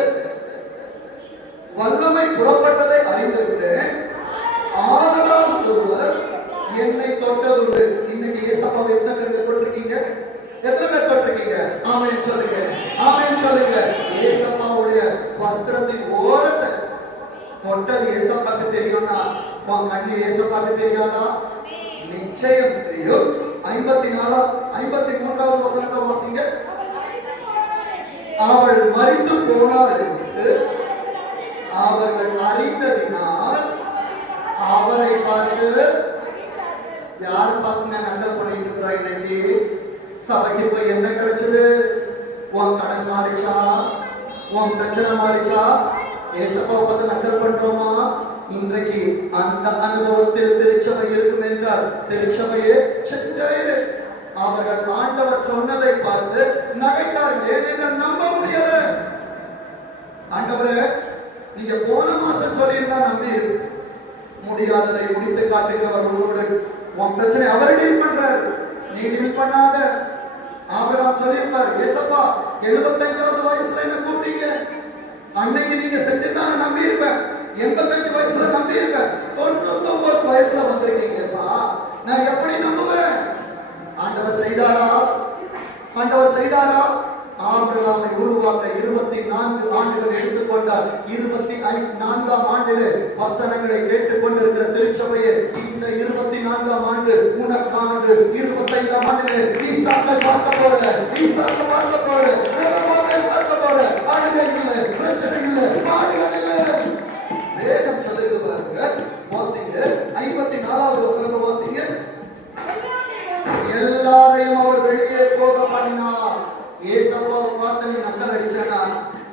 வல்லமை புறப்பட்டதை அறிந்திருக்கிறேன், ஆதலால் ஒருவர் என்னை தொட்டதுண்டு. இன்னைக்கு இயேசுவை எத்தனை பேர் தொட்டிருக்கீங்க? எத்தனை பேர் தொட்டிருக்கீங்க? ஆமென் சொல்லுங்க, ஆமென் சொல்லுங்க. இயேசுவுடைய வஸ்திரத்தின் ஓரத்தை தொட்டது இயேசுவுக்கு தெரியும்னா உன் கண்ணீர் இயேசுவுக்கு தெரியாதா? நிச்சயம் தெரியும். 53வது வசனத்தை வாசிங்க. அவள் மரித்து போனாள் என்று அவர்கள் அறிந்ததினால் அவரை பார்த்து, யார் பார்த்து நக்கல் பண்ணிட்டு இருக்கிறோம்? இன்னைக்கு சபைக்கு போய் என்ன கிடைச்சது? உன் கடன் மாறிச்சா? உன் பிரச்சனை மாறிச்சா? ஏசப்பாவை பார்த்து நக்கல் பண்றோமா? இன்றைக்கு அந்த அனுபவத்தில் திருச்சபை இருக்கும் என்றால் திருச்சபையே செஞ்சாயிரு. அவர்கள் ஆண்டவர் சொன்னதை பார்த்து நகைத்தார்கள். ஏனென்று நம்ப முடியல. ஆண்டவரே, நீங்க போன மாசம் சொல்லியிருந்தா நம்பி முடியாததை முடித்து காட்டுகிறவர் ஒருவரு. உன் பிரச்சனை அவர் டீல் பண்றாரு, நீ டீல் பண்ணாத. ஆபிரகாம் சொல்லியிருப்பார், ஏசப்பா 75வது வயசுல என்ன கூப்பிட்டீங்க, அன்னைக்கு நீங்க செஞ்சுதான் நான் நம்பி இருப்பேன். 85 வயசுல நம்பி இருப்பேன். 99 வயசுல வந்திருக்கீங்கப்பா, நான் எப்படி நம்புவேன்? ஆண்டவர் செய்தாரா? ஆண்டவர் செய்தாரா? ஆபிரகாமை உருவாக்க 24 ஆண்டுகள் எடுத்துக்கொண்டார். 24ஆம் ஆண்டிலே வசனங்களை கேட்டுக்கொண்டிருக்கிற திருச்சபையே, இந்த 24ஆம் ஆண்டு உனக்கானது. 25ஆம் ஆண்டிலே ஈசாக்கை பார்க்க போற, ஈசாக்கை பார்க்க போற, பார்க்க போற. அழுகை இல்லை, பிரச்சனை இல்லை, பாடுகள் இல்லை. வேதம் சொல்லுது பாருங்க, வாசிங்க. 54வது வசனத்தை வாசிங்க. எல்லாரையும் அவர் வெளியே போக பண்ணினார். ஏசப்பாவை பார்த்து நீ நக்கல் அடிச்சனா,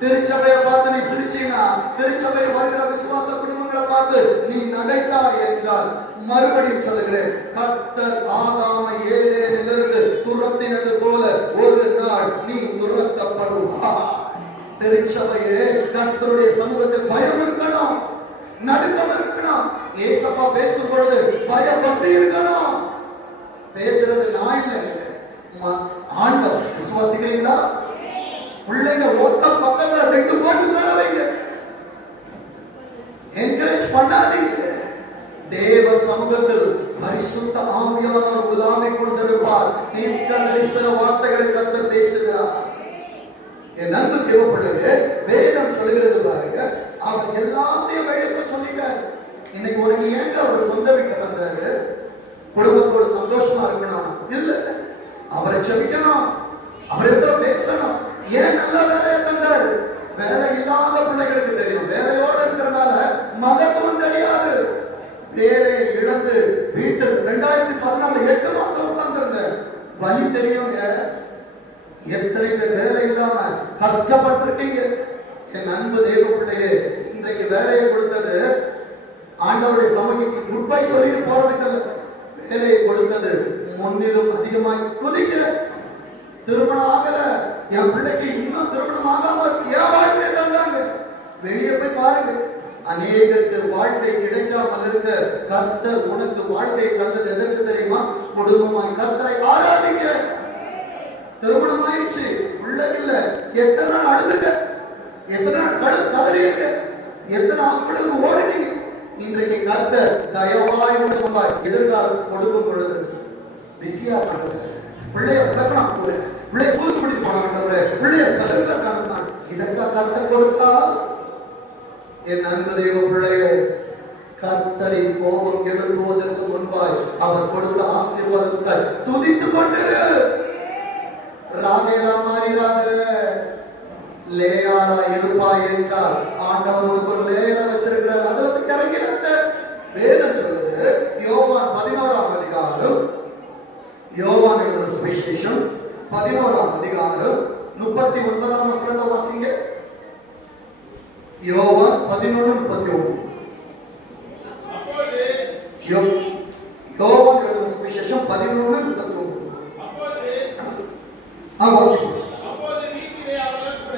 திருச்சபையை பார்த்து நீ சிரிச்சினா, திருச்சபையை வருகிற விசுவாச குடும்பங்களை பார்த்து நீ நகைத்தா என்றால், மறுபடியும் சொல்லுகிறேன், கர்த்தர் ஆதாமை ஏதேனிலிருந்து துரத்தினது போல ஒரு நாள் நீ துரத்தப்படுவாய். திருச்சபையே, கர்த்தருடைய சமூகத்தில் பயம் இருக்கணும், நடுக்கம் இருக்கணும். ஏசப்பா பேசும் பொழுது பயப்பட்டு இருக்கணும். பேசுறது நான் இல்லைங்க, ஆண்டவர். விசுவாசிக்கிறீங்களா? பிள்ளைங்க ஓட்ட பக்கத்துல 2 போட்டு தர வைங்க, என்கரேஜ் பண்ணாதீங்க. தேவ சமூகத்தில் பரிசுத்த ஆவியானவர் உலாவிக் கொண்டிருப்பார். தீர்க்க தரிசன வார்த்தைகளை கர்த்தர் பேசுகிறார். என் நண்பு தேவப்படுது. வேதம் சொல்லுகிறது பாருங்க, அவர் எல்லாத்தையும் வெளியே சொல்லிட்டார். இன்னைக்கு உனக்கு ஏங்க அவர் சொந்த வீட்டை தந்தாரு? குடும்பத்தோட சந்தோஷமா இருக்கணும் இல்ல, அவரை செபிக்கணும், அவரிடத்துல பேசணும். ஏன் நல்ல வேலையை தந்தாரு? வேலை இல்லாத பிள்ளைகளுக்கு தெரியும், வேலையோட இருக்கிறனால மகத்துவம் தெரியாது. வேலையை இழந்து வீட்டில் 2014 8 மாசம் உட்கார்ந்து வலி தெரியுங்க. எத்தனை பேர் வேலை இல்லாம கஷ்டப்பட்டிருக்கீங்க? என் அன்பு தேவ பிள்ளையே, இன்றைக்கு வேலையை கொடுத்தது ஆண்டவருடைய சமூகத்துக்கு குட் பை சொல்லிட்டு போறதுக்கல்ல, வேலையை கொடுத்தது முன்னிலும் அதிகமாய் துதிக்க. திருமணம் ஆகல, என் பிள்ளைக்கு இன்னும் திருமணம் ஆகாம ஏன் வாழ்க்கை தந்தாங்க? வெளியே போய் பாருங்க, அநேகருக்கு வாழ்க்கை கிடைக்காமல் இருக்க கர்த்தர் உனக்கு வாழ்க்கையை தந்தது எதற்கு தெரியுமா? குடும்பமாய் கர்த்தரை ஆராதிக்க. திருமணம் ஆயிடுச்சு, பிள்ளை இல்ல, எத்தனை நாள் அழுதுங்க, எத்தனை நாள் கதறிங்க, எத்தனை ஹாஸ்பிட்டலுக்கு ஓடினீங்க. இன்றைக்கு கர்த்தர் தயவாய் உணவாய் எதிர்காலம் கொடுக்கும் பொழுது பிஸியா பண்றது, பிள்ளைய விளக்கணும், பிள்ளைய ஸ்கூலுக்கு கூட்டிட்டு போனாங்க, பிள்ளைய ஸ்பெஷல் கிளாஸ் காமினாங்க. இதற்கா கர்த்தர் கொடுத்தா? என் அன்பு தேவ பிள்ளையே, கர்த்தரின் கோபம் எழுப்புவதற்கு முன்பாய் அவர் கொடுத்த ஆசீர்வாதத்தை துதித்துக் கொண்டிரு. ராகேலா மாறிடாத, லேயாளா இருப்பாய் என்றால் ஆண்டவர் உனக்கு ஒரு லேயரை வச்சிருக்கிறார், அதுல போய் இறங்கிறாங்க. வேதம் சொல்லுது, யோவான் 11ஆம் அதிகாரம், யோவான் எழுதின சுவிசேஷம் 11ஆம் அதிகாரம் 39ஆம் வசனத்தை வாசிங்க. யோவான் 11:31. யோவான் வாசிப்போம். அப்பொழுது வீட்டிலே அவர்கள் கூட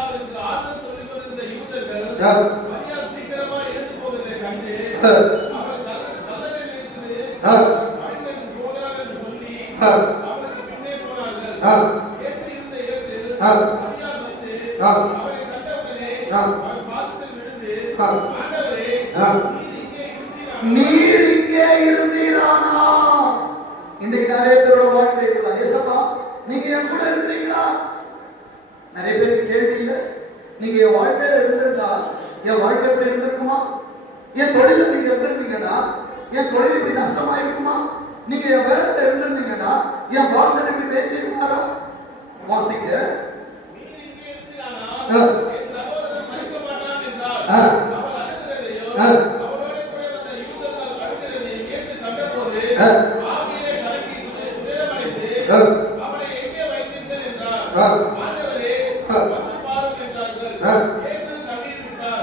அவருக்கு ஆறுதல் சொல்லிக் கொண்டிருந்த யூதர்கள் மரியாள் சீக்கிரமாக இறந்து போவதை கண்டு அவர் கல்லறையிலிருந்து போகிறார் என்று சொல்லி அவருக்கு பின்னே போனார்கள். இயேசு இருந்த இடத்தில் மரியாள் வந்து அவரை கண்டவுடனே அவர் பாதத்தில் விழுந்து, ஆண்டவரே, நீர் இங்கே இருந்தீரானா? இன்றைக்கு நிறைய பேரோட வாழ்க்கை இருக்கலாம். ஏசப்பா, நீங்க என் கூட இருக்கிறீங்களா? நிறைய பேருக்கு கேள்வி இல்லை. நீங்க என் வாழ்க்கையில இருந்திருந்தா என் வாழ்க்கை எப்படி இருந்திருக்குமா? என் தொழில நீங்க இருந்திருந்தீங்கன்னா என் தொழில் இப்படி நஷ்டமா இருக்குமா? நீங்க என் வேலையில இருந்திருந்தீங்கன்னா என் வாசல் இப்படி பேசியிருக்காரா? வாசிக்க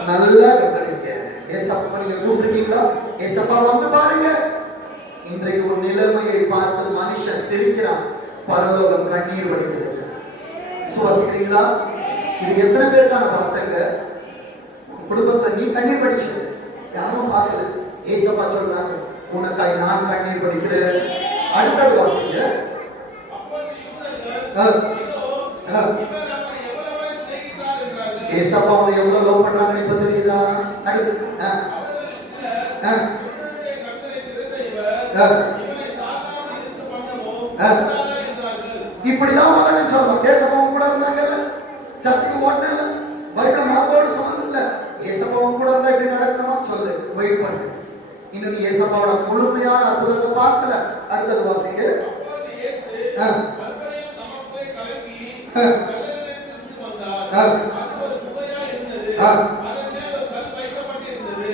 நல்லா கவனிக்க. ஏசப்பா நீங்க கூப்பிட்டுருக்கீங்களா? ஏசப்பா வந்து பாருங்க. இன்றைக்கு ஒரு நிலைமையை பார்த்து மனுஷன் சிரிக்கிறான், பரலோகம் கண்ணீர் வடிக்கிறது. விசுவாசிக்கிறீங்களா? இது எத்தனை பேருக்கான வார்த்தைங்க? குடும்பத்துல நீ கண்ணீர் வடிச்சு யாரும் பார்க்கல. ஏசப்பா சொல்றாங்க, உனக்காய் நான் கண்ணீர் வடிக்கிறேன். அடுத்தது வாசிங்க. ஏசப்பா அவங்க எவ்வளவு லவ் பண்றாங்கன்னு இப்ப தெரியுதா? அடுத்து இப்படிதான் உலகம் சொல்லணும். ஏசப்பாவும் கூட இருந்தாங்கல்ல, சர்ச்சுக்கு ஓட்டல, பைபிள் மார்போடு சுமந்தல, ஏசப்பாவும் கூட இருந்தா இப்படி நடக்கணுமா? சொல்லு, வெயிட் பண்ணு. இன்னும் நீ ஏசப்பாவோட முழுமையான அற்புதத்தை பார்க்கல. அடுத்தது வாசிங்க.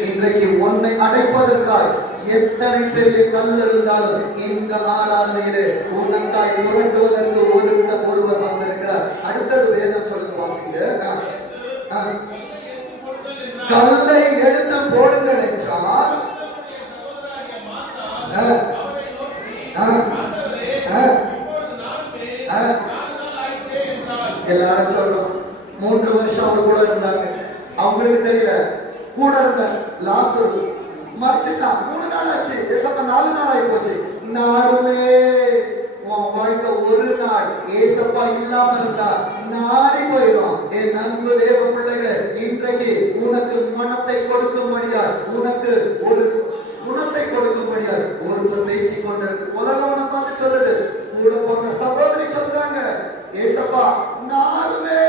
இன்றைக்கு உன்னை அடைப்பதற்காய் எத்தனை பெரிய கல் இருந்தாலும் இந்த ஆராதனையிலே உனக்காய் புரட்டுவதற்கு ஒருவர் வந்திருக்கிறார். அடுத்தது வேதம் சொல்லுங்க, வாசிங்க. கல்லை எடுத்து போடுங்கள் என்றால் எல்லாரும் சொல்றோம். 3 வருஷம் அவங்க கூட இருந்தாங்க. அவங்களுக்கு தெரியல, கூட இருந்த லாசரு மறிச்சிட்டான். 3 நாள் ஆச்சு. ஏசப்பா 4 நாள் ஆகி போச்சு. நானுமே உன் வாழ்க்கை ஒரு நாள் ஏசப்பா இல்லாம இருந்தா நாரி போயிடும். என் அன்பு தேவ பிள்ளைகளே, இன்றைக்கு உனக்கு மனத்தை கொடுக்கும்படியார், உனக்கு ஒரு குணத்தை கொடுக்கும்படியார் ஒருவர் பேசிக் கொண்டிருக்கு. உலகம் உனக்கு பார்த்து சொல்லுது. கூட போன சகோதரி சொல்றாங்க, ஏசப்பா நானுமே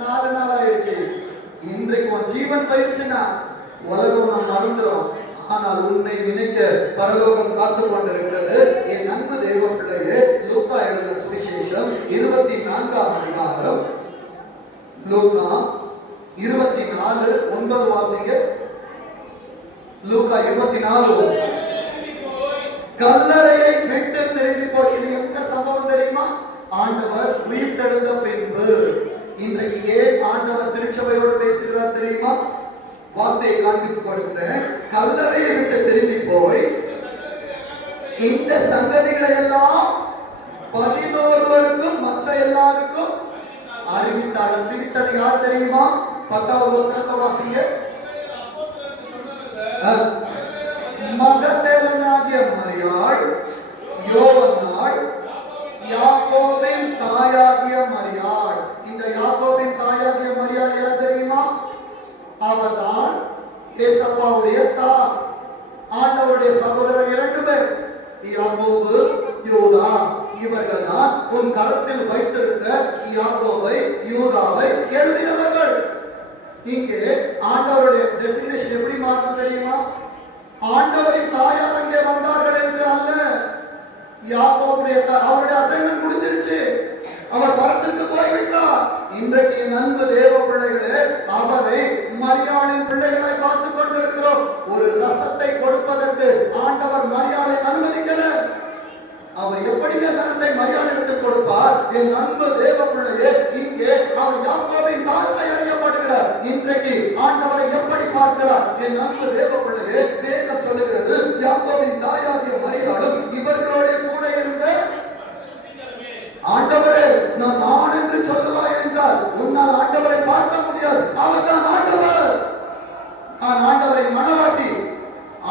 4 நாள் ஆயிடுச்சு. இன்றைக்கு உன் ஜீவன் போயிடுச்சுன்னா உலகம் நான் மறந்துடும். ஆனால் உன்னை நினைக்க பரலோகம் காத்து கொண்டிருக்கிறது. என் அன்பு தேவ பிள்ளையே, லூக்கா எழுதின சுவிசேஷம் 24ஆம் அதிகாரம், லூக்கா 24:9 வாசிங்க. லூக்கா 24. கல்லறையை விட்டு திரும்பி போய், இது எந்த சம்பவம் தெரியுமா? ஆண்டவர் உயிர் தெழுந்த பின்பு. இன்றைக்கு ஏன் ஆண்டவர் திருச்சபையோடு பேசுகிறார் தெரியுமா? வார்த்தையை காண்பித்து கொடுக்கிறேன். கல்லறையை விட்டு திரும்பி போய் இந்த சங்கதிகளை எல்லாம் 11 மற்ற எல்லாருக்கும் அறிவித்தார். அறிவித்தது யார் தெரியுமா? 10வது வசனத்தை வாசிங்க. மகதலேனாகிய மரியாள், யோவன்னாள், யாக்கோபின் தாயாகிய மரியாள். இந்த யாக்கோபின் தாயாகிய மரியாள் யார் தெரியுமா? அவர்தான் ஏசப்பாவுடைய தாய். ஆண்டவருடைய சகோதரர் 2 பேர், யாக்கோபு, யூதா. இவர்கள் தான் உன் கரத்தில் வைத்திருக்கிற யாக்கோபை, யூதாவை எழுதினவர்கள். இங்கே ஆண்டவருடைய டெசிக்னேஷன் எப்படி மாறுது தெரியுமா? ஆண்டவரின் தாயார் அங்கே வந்தார்கள் என்று அல்ல. யாக்கோபுடைய அவருடைய அசைன்மென்ட் முடிஞ்சிருச்சு. அவர் வரத்திற்கு போய்விட்டார். இன்றைக்கு அன்பு தேவ பிள்ளைகளே, அவரை மரியாளின் பிள்ளைகளை பார்த்துக் கொண்டிருக்கிறோம். ஒரு ரசத்தை கொடுப்பதற்கு ஆண்டவர் மரியாளை அனுமதிக்கல. அவர் எப்படி கனத்தை மரியாதை கொடுப்பார்? என் அன்பு தேவ பிள்ளையே, இங்கே அவர் யாக்கோபின் தாயாய் அறியப்படுகிறார். இன்றைக்கு ஆண்டவரை எப்படி பார்க்கிறார்? என் அன்பு தேவ பிள்ளையே, வேதம் சொல்லுகிறது, யாக்கோபின் தாயாகிய மரியாளும் இவர்களோட கூட இருந்த ஆண்டவர் நான் என்று சொல்லுவாய் என்றால் உன்னால் ஆண்டவரை பார்க்க முடியாது. அவர் தான் ஆண்டவர். நான் ஆண்டவரின் மனவாட்டி.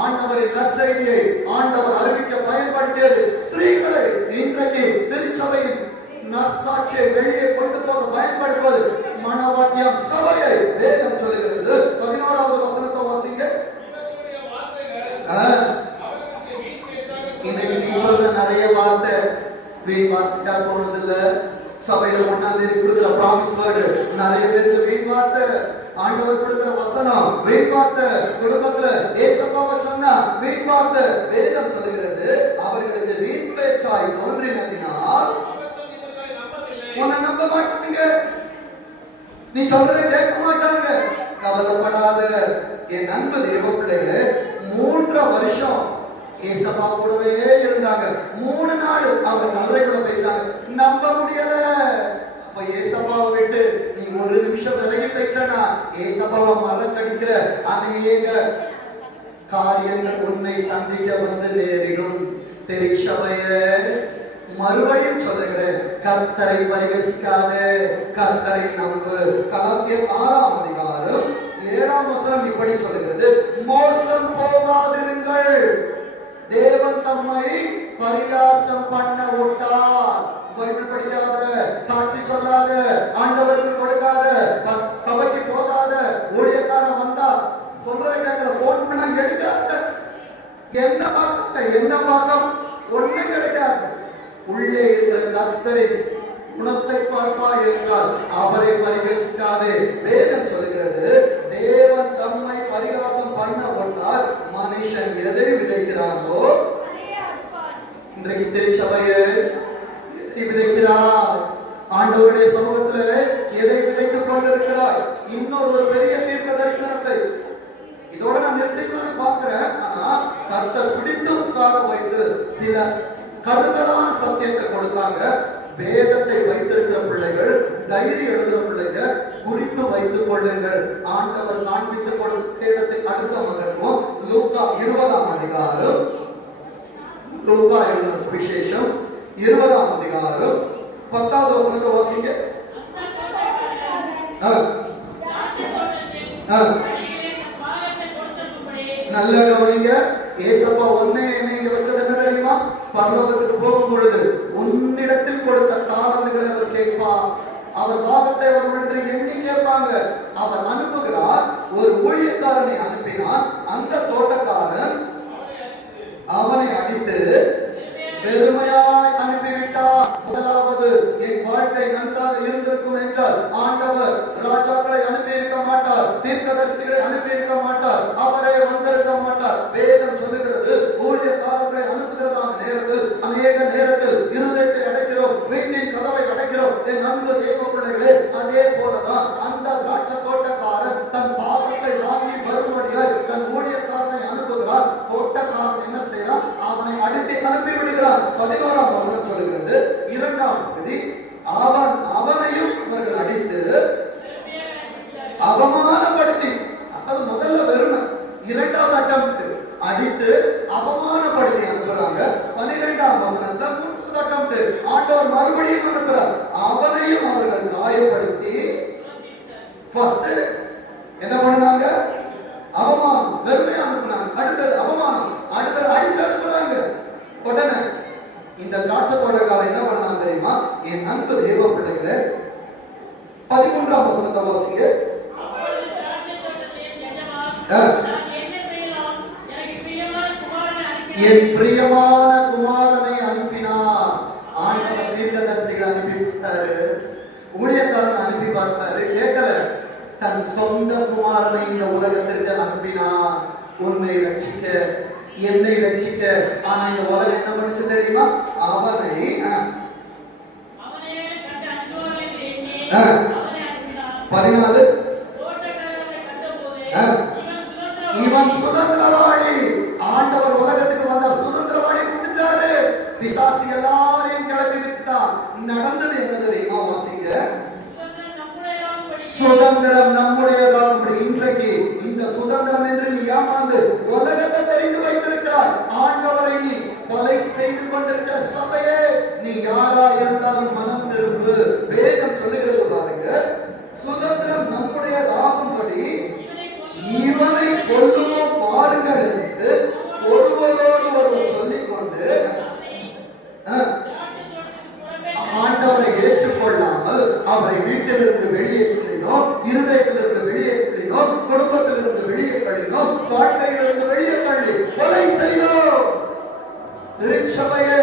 ஆண்டவரின் நற்செய்தியை ஆண்டவர் அறிவிக்க பயன்படுத்தியது ஸ்திரீகளை. இன்றைக்கு திருச்சபையின் நற்சாட்சியை வெளியே கொண்டு போக பயன்படுத்துவது மனவாட்டியம் சபையை. வேதம் சொல்லுகிறது. 11வது வசனத்தை வாசிங்க. இன்னைக்கு நீ சொல்ற நிறைய வார்த்தை வீண் வார்த்தையா தோணுது இல்ல. சபையில 1ஆம் தேதி கொடுக்கிற ப்ராமிஸ் வேர்டு நிறைய பேருக்கு வீண் வார்த்தை. ஆண்டவர் கொடுக்கிற வசனம் வீண் வார்த்தை. குடும்பத்துல ஏசப்பாவை சொன்னா வீண் வார்த்தை. வேதம் சொல்லுகிறது அவர்களுக்கு வீண் பேச்சாய் தோன்றினதினால் உன்னை நம்ப மாட்டாங்க. நீ சொல்றதை கேட்க மாட்டாங்க. கவலைப்படாத என் அன்பு தேவ பிள்ளைகளே. 3 வருஷம் ஏசப்பா கூடவே இருந்தாங்க. 3 நாள் அவர் கல்லறைக்குள்ள போயிட்டாங்க. நம்ப முடியல. அப்ப ஏசப்பாவை விட்டு நீ ஒரு நிமிஷம் விலகி போயிட்டனா ஏசப்பாவை மறக்கடிக்கிற அநேக காரியங்கள் உன்னை சந்திக்க வந்து நேரிடும். திருச்சபையே மறுபடியும் சொல்லுகிறேன், கர்த்தரை பரிகசிக்காதே, கர்த்தரை நம்பு. கலாத்தியர் 6ஆம் அதிகாரம் 7ஆம் வசனம் இப்படி சொல்லுகிறது, மோசம் போகாதிருங்கள். தேவன் தம்மை பரிகாசம் பண்ண விட்டார். பைபிள் படிக்காத, சாட்சி சொல்லாத, ஆண்டவருக்கு கொடுக்காத, சபைக்கு போகாத, ஊழியக்காரன் வந்தா சொல்றதை கேட்கல, போன் பண்ண எடுக்காத, என்ன பார்க்க என்ன பார்த்தோம் ஒண்ணும் கிடைக்காது. உள்ளே இருக்கிற கர்த்தரின் குணத்தை பார்ப்பாய் என்றால் அவரை பரிகசிக்காதே. வேதம் சொல்லுகிறது, தேவன் தம்மை பரிகாசம் பண்ண விட்டார். மனுஷன் எதை விதைக்கிறாரோ இன்றைக்கு திருச்சபையை விதைக்கிறார். ஆண்டவருடைய சமூகத்தில் எதை விதைத்துக் கொண்டிருக்கிறாய்? இன்னொரு பெரிய தீர்க்க தரிசனத்தை இதோட நான் நிறுத்திக்கணும்னு பார்க்கிறேன். ஆனா கர்த்தர் பிடித்து உட்கார வைத்து சில கருதலான சத்தியத்தை கொடுத்தாங்க. வேதத்தை வைத்திருக்கிற பிள்ளைகள், டைரி எழுதுற பிள்ளைகள் குறித்து வைத்துக் கொள்ளுங்கள். ஆண்டவர் காண்பித்துக் கொடுத்த வேதத்தின் அடுத்த மகத்துவம் லூக்கா 20ஆம் அதிகாரம். லூக்கா எழுதின சுவிசேஷம் 20ஆம் அதிகாரம் 10வது வசனத்தை வாசிங்க. நல்ல கவனிங்க. ஏசப்பா உன்னை என்னை வச்சது என்ன தெரியுமா? பரலோகத்துக்கு போகும் பொழுது உன்னிடத்தில் கொடுத்த தாளந்துகளை அவர் கேட்பார். அவர் பாகத்தை அவர்களிடத்தில் எண்ணி கேட்பாங்க. அவர் அனுப்புகிறார். ஒரு ஊழியக்காரனை அனுப்பினார். அந்த தோட்டக்காரன் அவனை அடித்து பெருமையாய் அனுப்பிவிட்டார். முதலாவது, என் வாழ்க்கை நன்றாக இருந்திருக்கும் என்றால் ஆண்டவர் ராஜாக்களை அனுப்பி இருக்க மாட்டார், தீர்க்கதரிசிகளை அனுப்பி இருக்க மாட்டார், அவரே வந்திருக்க மாட்டார். வேதம் சொல்லுகிறது, ஊழியக்காரர்களை அனுப்புகிறதான நேரத்தில் அநேக நேரத்தில் இருதயத்தை அடைக்கிறோம், வீட்டின் கதவை அடைக்கிறோம். என் அன்பு தேவ பிள்ளைகளே, அதே போலதான் அந்த திராட்சை தோட்டக்காரன் தன் பாகத்தை வாங்கி வரும்படியாய் தன் ஊழியக்காரனை அனுப்புகிறார். தோட்டக்காரன் என்ன செய்யறான்? அவனை அடித்து அனுப்பி விடுகிறார். 11ஆம் வசனம் சொல்லுகிறது, 2ஆம் பகுதி, அவனையும் அவர்கள் அடித்து அவமானப்படுத்தி, அது முதல்ல வெறுமை, 2வது அட்டம்ப்ட் அடித்து அவமானப்படுத்தி அனுப்புறாங்க. 12ஆம் வசனத்துல 3வது அட்டம்ப்ட் ஆண்டவர் மறுபடியும் அனுப்புறார். அவனையும் அவர்கள் காயப்படுத்தி ஃபர்ஸ்ட் என்ன பண்ணாங்க? அவமானம், வெறுமையா அனுப்புனாங்க. அடுத்தது அவமானம், அடுத்தது அடிச்சு அனுப்புறாங்க. உடனே இந்த திராட்சை தோட்டக்காரன் என்ன பண்ணான் தெரியுமா? என் அன்பு தேவ பிள்ளைகளே, 13ஆம் வசனத்தை வாசிங்க. என் பிரியமான குமாரனை அனுப்பினார். ஆண்டவர் தீர்க்கதரிசிகளை அனுப்பி பார்த்தாரு, ஊழியக்காரன் அனுப்பி பார்த்தாரு, கேட்கல. தன் சொந்த குமாரனை இந்த உலகத்திற்கு அனுப்பினார், உன்னை ரட்சிக்க, என்னை ரட்சிக்க. ஆனா இந்த உலகம் என்ன பண்ணுச்சு தெரியுமா? அவனை இவன் சுதந்திரவாளி. ஆண்டவர் உலகத்துக்கு வந்தார், சுதந்திரவாளி கொடுத்தாரு. பிசாசு எல்லாரையும் கிளப்பி விட்டுட்டான். நடந்தது என்ன தெரியுமா? வாசிங்க. சுதந்திரம் நம்முடையதான். இன்றைக்கு இந்த சுதந்திரம் என்று நீ ஏமாந்து உலகத்தை தெரிந்து வைத்திருக்கிறாய். ஆண்டவரை நீ கொலை செய்து கொண்டிருக்கிற சபையே, நீ யாரா இருந்தாலும் மனம் திரும்பு. அவரை வீட்டிலிருந்து வெளியே தள்ளினோம், இருதயத்திலிருந்து வெளியே தள்ளினோம், குடும்பத்திலிருந்து வெளியே தள்ளினோம், வாழ்க்கையிலிருந்து வெளியே தள்ளி கொலை செய்தோம். திருச்சபையே,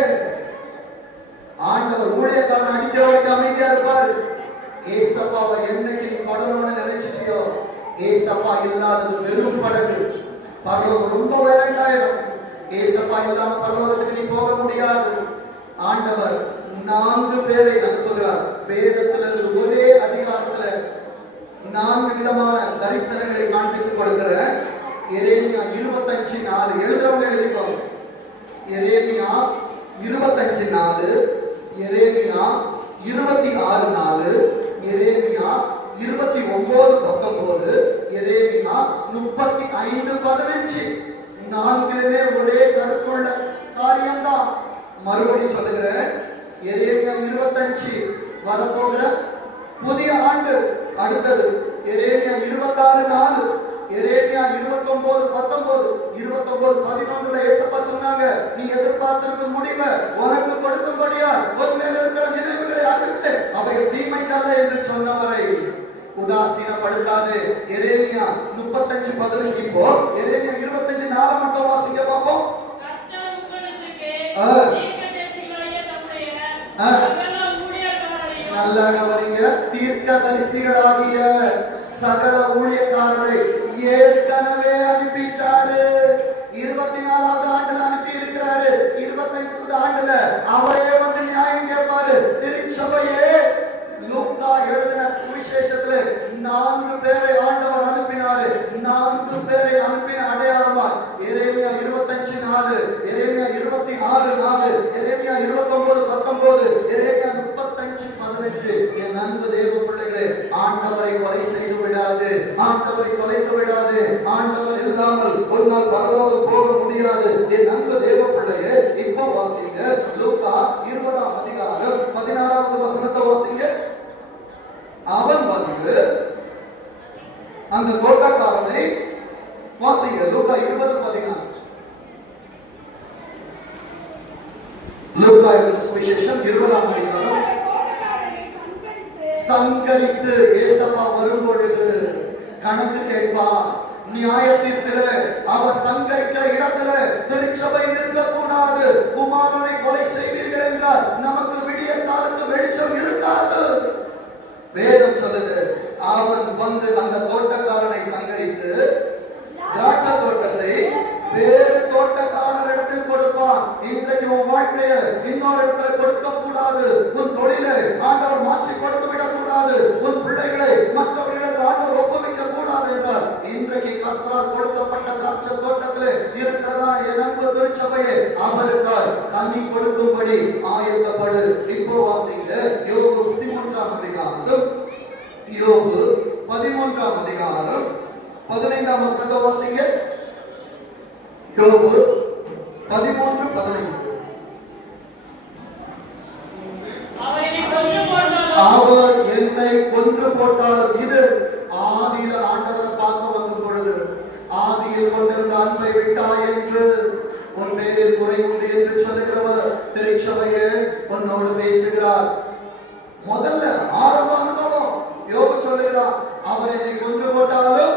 ஆண்டவர் ஊழியக்காரன் அடிக்கிறவருக்கு அமைதியா இருப்பாரு. ஏசப்பாவை என்னைக்கு நீ தொடரணும்னு நினைச்சிட்டியோ, ஏசப்பா இல்லாதது வெறும் படகு. பரலோகம் ரொம்ப வயலண்ட் ஆயிடும். ஏசப்பா இல்லாம பரலோகத்துக்கு நீ போக முடியாது. ஆண்டவர் 4 பேரை அனுப்புகிறார். வேதத்திலிருந்து ஒரே அதிகாரத்துல 4 விதமான தரிசனங்களை காண்பித்துக் கொடுக்கிற எரேமியா 25:4 எழுதுறவங்க எழுதிக்கோங்க. எரேமியா 25:4, எரேமியா 26:4, எரேமியா 29:19, எரேமியா 35:15. 4லுமே ஒரே கருத்துள்ள காரியம்தான். மறுபடி சொல்லுகிறேன். எரேமியா 25 வரப்போகிற புதிய ஆண்டு. அடுத்தது எரேமியா 26:4, எரேமியா 29:19, 29:11 ஏசப்பா சொன்னாங்க, நீ எதிர்பார்த்திருக்கும் முடிவை உனக்கு கொடுக்கும்படியா உன் மேல இருக்கிற நினைவுகளை அறிவித்து அவைகள் தீமைக்கல்ல என்று சொன்னவரை உதாசீனப்படுத்தாது. எரேமியா 35:15. இப்போ எரேமியா 25:4 மட்டும் வாசிக்க பார்ப்போம். நல்லா கவனிங்க. தீர்க்கதரிசிகளாகிய சகல ஊழியக்காரரை ஏற்கனவே அனுப்பிச்சாரு. 24வது ஆண்டுல அனுப்பி இருக்கிறாரு. 25வது ஆண்டுல அவரே வந்து நியாயம் கேட்பாரு. திருச்சபையே, லூக்கா எழுதின சுவிசேஷத்துல 4 பேரை ஆண்டவர் அனுப்பினாரு. 4 பேரை அனுப்பின அடையாளமா எரேமியா 25:4, எரேமியா 26:4, எரேமியா 29:19, எரேமியா 35:15. என் அன்பு தேவ பிள்ளைகளே, ஆண்டவரை கொலை செய்து விடாது, ஆண்டவரை தொலைத்து விடாது. ஆண்டவர் இல்லாமல் ஒரு நாள் பரலோகம் போக முடியாது. என் அன்பு தேவ பிள்ளையே, இப்போ வாசிங்க. லூக்கா 20ஆம் அதிகாரம் 16வது வசனத்தை வாசிங்க. அவன் வந்து அந்த தோட்டக்காரனை வாசிங்க. லூக்கா 20:16. லூக்கா எழுதின சுவிசேஷம் 20ஆம் அதிகாரம். சங்கரித்து ஏசப்பா வரும் பொழுது கணக்கு கேட்பார். நியாய தீர்ப்பில அவர் சங்கரிக்கிற இடத்துல திருச்சபை நிற்க கூடாது. குமாரனை கொலை செய்வீர்கள் என்றால் நமக்கு விடிய காலத்து வெளிச்சம் இருக்காது. வேதம் சொல்லுது, அவன் வந்து அந்த தோட்டக்காரனை சங்கரித்து திராட்சை தோட்டத்தை வேறு தோட்டக்காரரிடத்தில் கொடுப்பான். இன்றைக்கு உன் வாழ்க்கையை இன்னொரு இடத்துல கொடுக்க கூடாது. உன் தொழிலை ஆண்டவர் மாற்றி கொடுத்து விடக் கூடாது. உன் பிள்ளைகளை மற்றவர்களிடத்தில் ஆண்டவர் ஒப்புவிக்க கூடாது என்றால் இன்றைக்கு கர்த்தரால் கொடுக்கப்பட்ட திராட்சை தோட்டத்திலே இருக்கிறதா என் அன்பு திருச்சபையை அவருக்காய் கனி கொடுக்கும்படி ஆயத்தப்படு. இப்போ வாசிங்க. யோபு 13ஆம் அதிகாரம், யோபு 13ஆம் அதிகாரம் 15ஆம் வசனத்தை வாசிங்க. யோபு 13:15. அவர் என்னை கொன்று போட்டாலும், இது ஆதியில ஆண்டவரை பார்க்க வந்த பொழுது, ஆதியில் கொண்டிருந்த அன்பை விட்டாய் என்று உன் பேரில் குறை உண்டு என்று சொல்லுகிறவர் திருச்சபையே உன்னோடு பேசுகிறார். முதல்ல ஆரம்ப அனுபவம் யோபு சொல்லுகிறார், அவர் என்னை கொன்று போட்டாலும்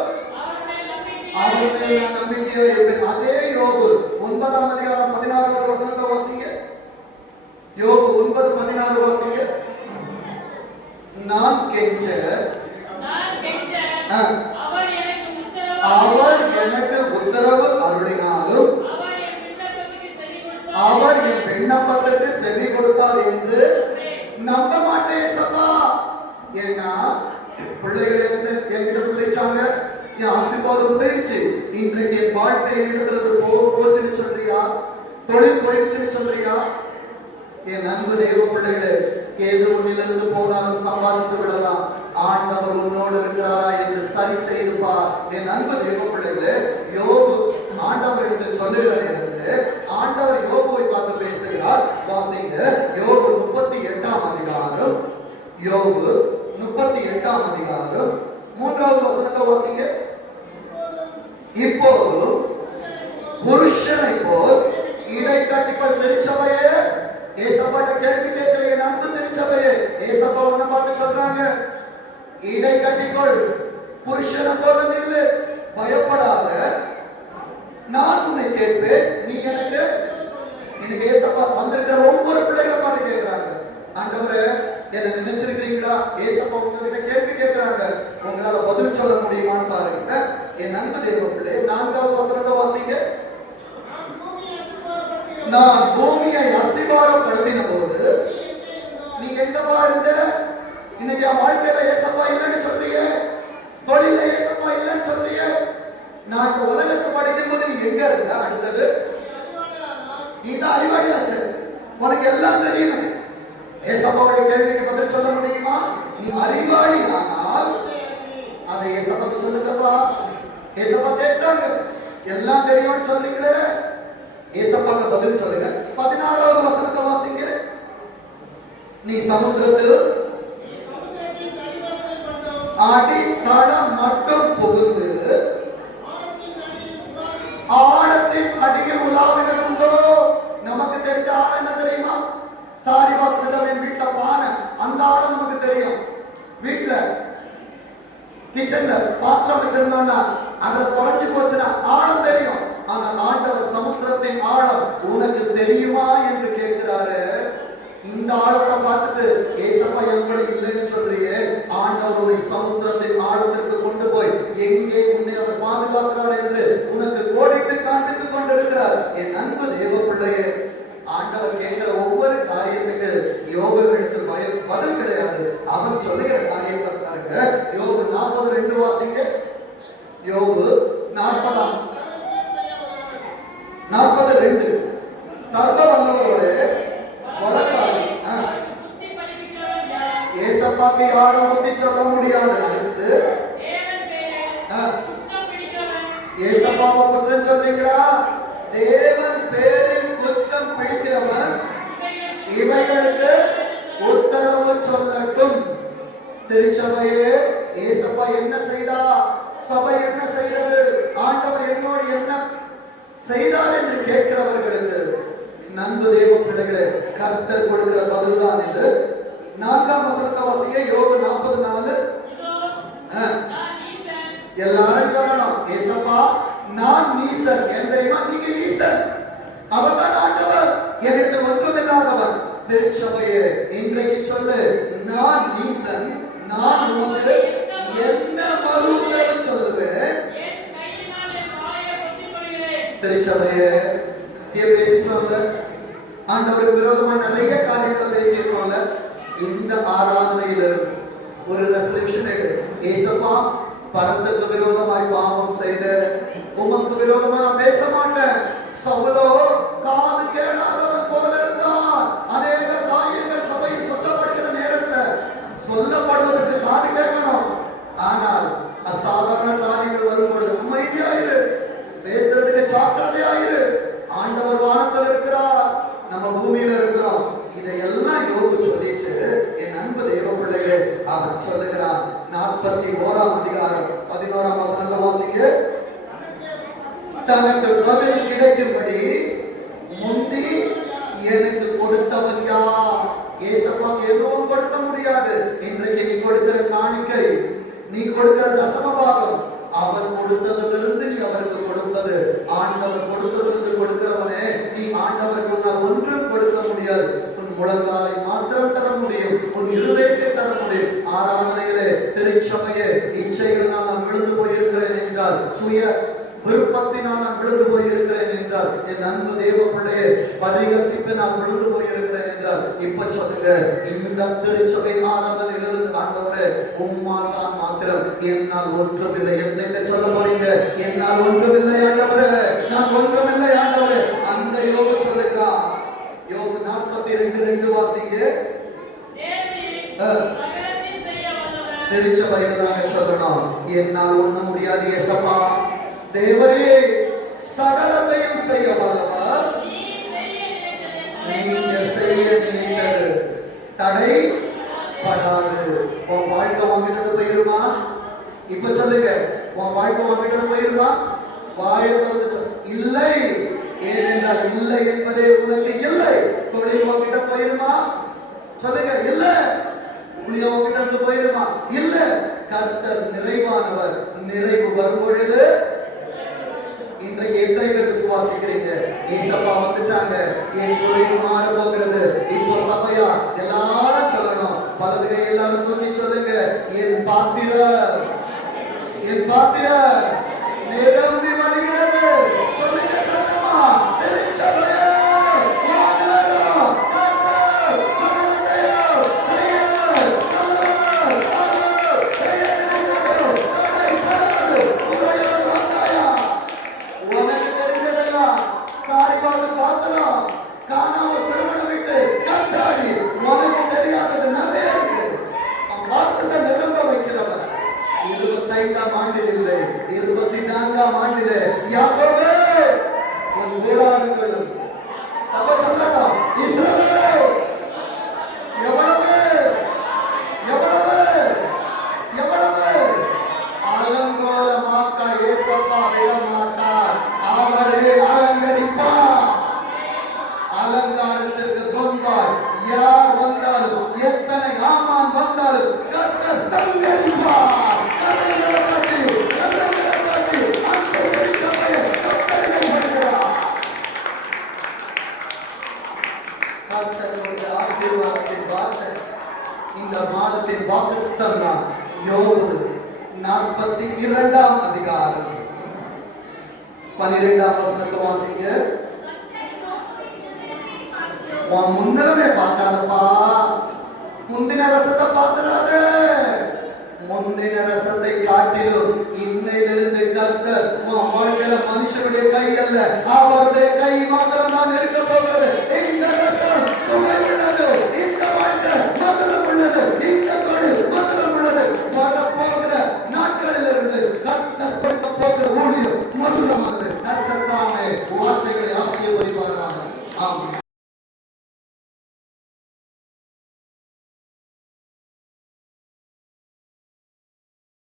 அவர் மேல் நான் நம்பிக்கையா இருப்பேன். அதே யோபு 9ஆம் அதிகாரம் 16வது வசனத்தை வாசிங்க. யோபு 9:16 வாசிங்க. நான் கெஞ்ச அவர் எனக்கு உத்தரவு அருளினாலும் அவர் என் விண்ணப்பத்திற்கு செவி கொடுத்தார் என்று நம்ப மாட்டேன் சபா. ஏன்னா பிள்ளைகளை என்கிட்ட பிள்ளைச்சாங்க, என் ஆசீர்வாதம் போயிடுச்சு, இன்றைக்கு என் வாழ்க்கை என்னிடத்துல போச்சுன்னு சொல்றியா, தொழில் போயிடுச்சுன்னு சொல்றியா? என் அன்பு தேவ பிள்ளைகளே, ஏதோ ஒன்றிலிருந்து போனாலும் சம்பாதித்து விடலாம், ஆண்டவர் உன்னோடு இருக்கிறாரா என்று சரி செய்து பார். என் அன்பு தேவ பிள்ளைகளே, யோபு ஆண்டவரிடத்தில் சொல்லுகிற நேரத்தில் ஆண்டவர் யோபுவை பார்த்து பேசுகிறார். வாசிங்க. யோபு 38ஆம் அதிகாரம், யோபு 38ஆம் அதிகாரம் 3வது வசனத்தை வாசிங்க. இப்போது புருஷனை போல் இடை கட்டிக்கொள் திருச்சபையே. ஏசப்பாட்ட கேள்வி கேட்கிற என் அன்பு திருச்சபையே, ஏசப்பா உன்னை பார்த்து சொல்றாங்க, இடை கட்டிக்கொள், புருஷனை போல நில்லு, பயப்படாத, நான் உன்னை கேட்பேன், நீ எனக்கு. இன்னைக்கு ஏசப்பா வந்திருக்கிற ஒவ்வொரு பிள்ளைகளை பார்த்து கேட்கிறாங்க, ஆண்டவரே என்ன நினைச்சிருக்கிறீங்களா? ஏசப்பா உங்ககிட்ட கேள்வி கேட்கிறாங்க, உங்களால பதில் சொல்ல முடியுமான்னு பாருங்க. என் அன்பு தேவ பிள்ளை, 4வது வசனத்தை வாசிங்க. நான் பூமியை அஸ்திபாரப்படுத்தின போது நீ எங்கப்பா இருந்த? இன்னைக்கு என் வாழ்க்கையில ஏசப்பா இல்லைன்னு சொல்றிய, தொழில ஏசப்பா இல்லைன்னு சொல்றிய. நான் இந்த உலகத்தை படைக்கும் போது நீ எங்க இருந்த? அடுத்தது, நீ தான் அறிவாளியாச்சு, உனக்கு எல்லாம் தெரியுமே. ஏசப்பாவுடைய கேள்விக்கு பதில் சொல்ல முடியுமா? நீ அறிவாளி ஆனால் அதை ஏசப்பாக்கு சொல்லுங்கப்பா. ஏசப்பா கேட்கிறாங்க, எல்லாம் தெரியும்னு சொல்றீங்களே, ஏசப்பாக்கு பதில் சொல்லுங்க. 16வது வசனத்தை வாசிங்க. நீ சமுத்திரத்தில் அடித்தளம் மட்டும் புகுந்து ஆழத்தின் அடியில் உலாவினதுண்டோ? நமக்கு தெரிஞ்ச ஆழம் என்ன தெரியுமா? சாரிபாத் விதவின் வீட்டுல பானை, அந்த ஆழம் நமக்கு தெரியும். வீட்டுல கிச்சன்ல பாத்திரம் வச்சிருந்தோம்னா அதுல குறைஞ்சு போச்சுன்னா ஆழம் தெரியும். ஆனால் ஆண்டவர் சமுத்திரத்தின் ஆழம் உனக்கு தெரியுமா என்று கேட்கிறாரு. இந்த ஆழத்தை பார்த்துட்டு ஏசப்பா என்கூட இல்லைன்னு சொல்றியே, ஆண்டவருடைய சமுத்திரத்தின் ஆழத்திற்கு கொண்டு போய் எங்கே உன்னை அவர் பாதுகாக்கிறார் என்று உனக்கு கோடிட்டு காண்பித்துக் கொண்டிருக்கிறார். என் அன்பு தேவ பிள்ளையே, ஆண்டவர் கேட்கிற ஒவ்வொரு காரியத்துக்கு யோபுவிடத்தில் பதில் கிடையாது. அவன் சொல்லுகிற காரியத்தை பாருங்க. யோபு 40:2 வாசிங்க. யோபு 40:2 சர்வ வல்லவரோட வழக்காடி ஏசப்பாக்கு யாரும் புத்தி சொல்ல முடியாது. அடுத்து, ஏசப்பாவை குற்றம் சொல்றீங்களா? தேவன் பேரில் குற்றம் பிடிக்கிறவன் இவைகளுக்கு உத்தரவு சொல்லட்டும். திருச்சபையே, ஏசப்பா என்ன செய்தா? சபை என்ன செய்தது? ஆண்டவர் என்னோடு என்ன செய்தார் என்று கேட்கிறவர்களுக்கு நண்பு தேவ பிள்ளைகளே, கர்த்தர் கொடுக்கிற பதில் தான் இது. 4ஆம் வசனத்தை வாசிங்க. யோபு 40:4. எல்லாரும் சொல்லணும், ஏசப்பா நான் நீசன். ஏன் தெரியுமா? நீங்க நீசன், அவர் தான் ஆண்டவர், என்னிடத்தில் ஒன்றுமில்லாதவர். திருச்சபையே, இன்றைக்கு சொல்லு, நான் நீசன், நான் உனக்கு என்ன மறு உத்தரவு சொல்லுவேன்? திருச்சபையே, பேசிட்டோம்ல, ஆண்டவருக்கு விரோதமா நிறைய காரியங்களை பேசியிருக்கோம்ல. இந்த ஆராதனையிலிருந்து ஒரு ரெசல்யூஷன் எடு. ஏசப்பா, பரத்துக்கு விரோதமாய் பாவம் செய்த உமக்கு விரோதமா நான் பேச மாட்டேன். சவுலோ காது கேளாதவன் போல இருந்தான். அநேக காரியங்கள் சபையில் சொல்லப்படுகிற நேரத்தில் சொல்லப்படுவதற்கு காது கேட்கணும். ஆனால் அசாதாரண காரியங்கள் வரும்பொழுது அமைதியாயிரு, பேசுறதுக்கு ஜாக்கிரதையாயிரு. ஆண்டவர் வானத்தில் இருக்கிறார், நம்ம பூமியில இருக்கிறோம். இதையெல்லாம் யோபு சொல்லிட்டு, என் அன்பு தேவ பிள்ளைகளே, அவர் சொல்லுகிறார். 41ஆம் அதிகாரம் 11ஆம் வசனத்தை வாசிங்க. தனக்கு பதில் கிடைக்கும்படி முந்தி எனக்கு கொடுத்தவன் யார்? ஏசப்பாக்கு எதுவும் கொடுக்க முடியாது. இன்றைக்கு நீ கொடுக்கிற காணிக்கை, நீ கொடுக்கிற தசம பாகம், அவர் கொடுத்ததிலிருந்து நீ அவருக்கு கொடுப்பது. ஆண்டவர் கொடுத்ததிலிருந்து கொடுக்கிறவனே, நீ ஆண்டவருக்கு உன்னால் ஒன்றும் கொடுக்க முடியாது. உன் முழங்காலை மாத்திரம் தர முடியும், உன் இருதயத்தை தர முடியும். ஆராதனையிலே திருச்சபையே, இச்சைகள் நான் விழுந்து போயிருக்கிறேன் என்றால், சுய விருப்பத்தினால் நான் விழுந்து போயிருக்கிறேன் என்றால், என் அன்பு தேவ பிள்ளையே, பரிகசிப்பு நான் விழுந்து போயிருக்கிறேன் என்றால், இப்ப சொல்லுங்க, இந்த திருச்சபை ஆராதனையிலிருந்து ஆண்டவரே, உம்மால் தான் மாத்திரம், என்னால் ஒன்றுமில்லை. என்ன சொல்ல போறீங்க? என்னால் ஒன்றுமில்லை ஆண்டவரே, நான் ஒன்றுமில்லை ஆண்டவரே. அந்த யோபு சொல்லுகிறார். யோபு 42:2 வாசிங்க. திருச்சபையில தாங்க சொல்லணும், என்னால் ஒண்ணு முடியாது ஏசப்பா. தேவரே சகலத்தையும் செய்ய வல்லவர், நீங்க செய்ய நினைத்தது தடை படாது. உன் வாழ்க்கை உன்கிட்ட போயிருமா? இப்ப சொல்லுங்க, உன் வாழ்க்கை உன்கிட்ட போயிருமா? வாயை திறந்து சொல், இல்லை. ஏனென்றால் இல்லை என்பதே உனக்கு இல்லை. தொழில் உன்கிட்ட போயிருமா? சொல்லுங்க, இல்ல. ஊழியம் உன்கிட்ட போயிருமா? இல்ல. கர்த்தர் நிறைவானவர். நிறைவு வரும் பொழுது இன்றைக்கு எத்தனை பேர் விசுவாசிக்கிறீங்க? ஏசப்பா வந்துட்டாங்க, என் குறைவு மாற போகிறது. இப்போ சபையா எல்லாரும் சொல்லணும், வலது கை எல்லாரும் தூக்கி சொல்லுங்க, என் பாத்திரம், என் பாத்திரம் நிரம்பி வழிகிறது. சொல்லுங்க சத்தமா, திருச்சபையே வாங்கலாம், கர்த்தர் சொன்னதையோ செய்யவர், நல்லவர், அவர் செய்ய நினைத்ததோ தடைபடாது. உரையோடு வந்தாயா? உனக்கு தெரிஞ்சதெல்லாம் சாரிபாது பாத்திரம், காணாம திருமணம் விட்டு கச்சாடி, உனக்கு தெரியாதது நிறைய இருக்கு. பாத்திரத்தை நிரம்ப வைக்கிறவர் 25ஆம் ஆண்டில் இல்லை, 24ஆம் ஆண்டிலே யாக்கோபே உன் கூடாரங்களும் சபை சொல்லட்டும், இஸ்ரவேலே எவ்வளவு எவ்வளவு எவ்வளவு அலங்கோலமாக்க ஏசப்பா விட மாட்டார். அவரே அலங்கரிப்பார். அலங்காரத்திற்கு முன்பாய் யார் வந்தாலும், எத்தனை ஆமான் வந்தாலும் கர்த்தர் சங்கரிப்பார். கதைகளை காட்டி, கதைகளை காட்டி அந்த திருச்சபையை கர்த்தர் கைப்படுகிறார். கர்த்தருடைய ஆசீர்வாதத்தின் வார்த்தை இந்த மாதத்தின் வாக்குத்தத்தம் தான். யோபு 42ஆம் அதிகாரம் 12ஆம் வசனத்தை வாசிங்க. முன்னமே பார்க்காதப்பா, முந்தின ரசத்தை பார்த்துடாத. முந்தின ரசத்தை காட்டிலும் இன்னையிலிருந்து கர்த்தர் உன் வாழ்க்கையில மனுஷனுடைய கை அல்ல, அவருடைய கை மாத்திரம் தான் இருக்க போகிறது. இந்த ரசம் சுவை உள்ளது, இந்த வாழ்க்கை மதுரம் உள்ளது, இந்த தொழில் மதுரம் உள்ளது. வரப்போகிற நாட்களிலிருந்து கர்த்தர் கொடுக்க போகிற ஊழியம் மதுரமானது. கர்த்தர் தாமே வார்த்தைகளை ஆசீர்வதிப்பாராக. ஆமென்.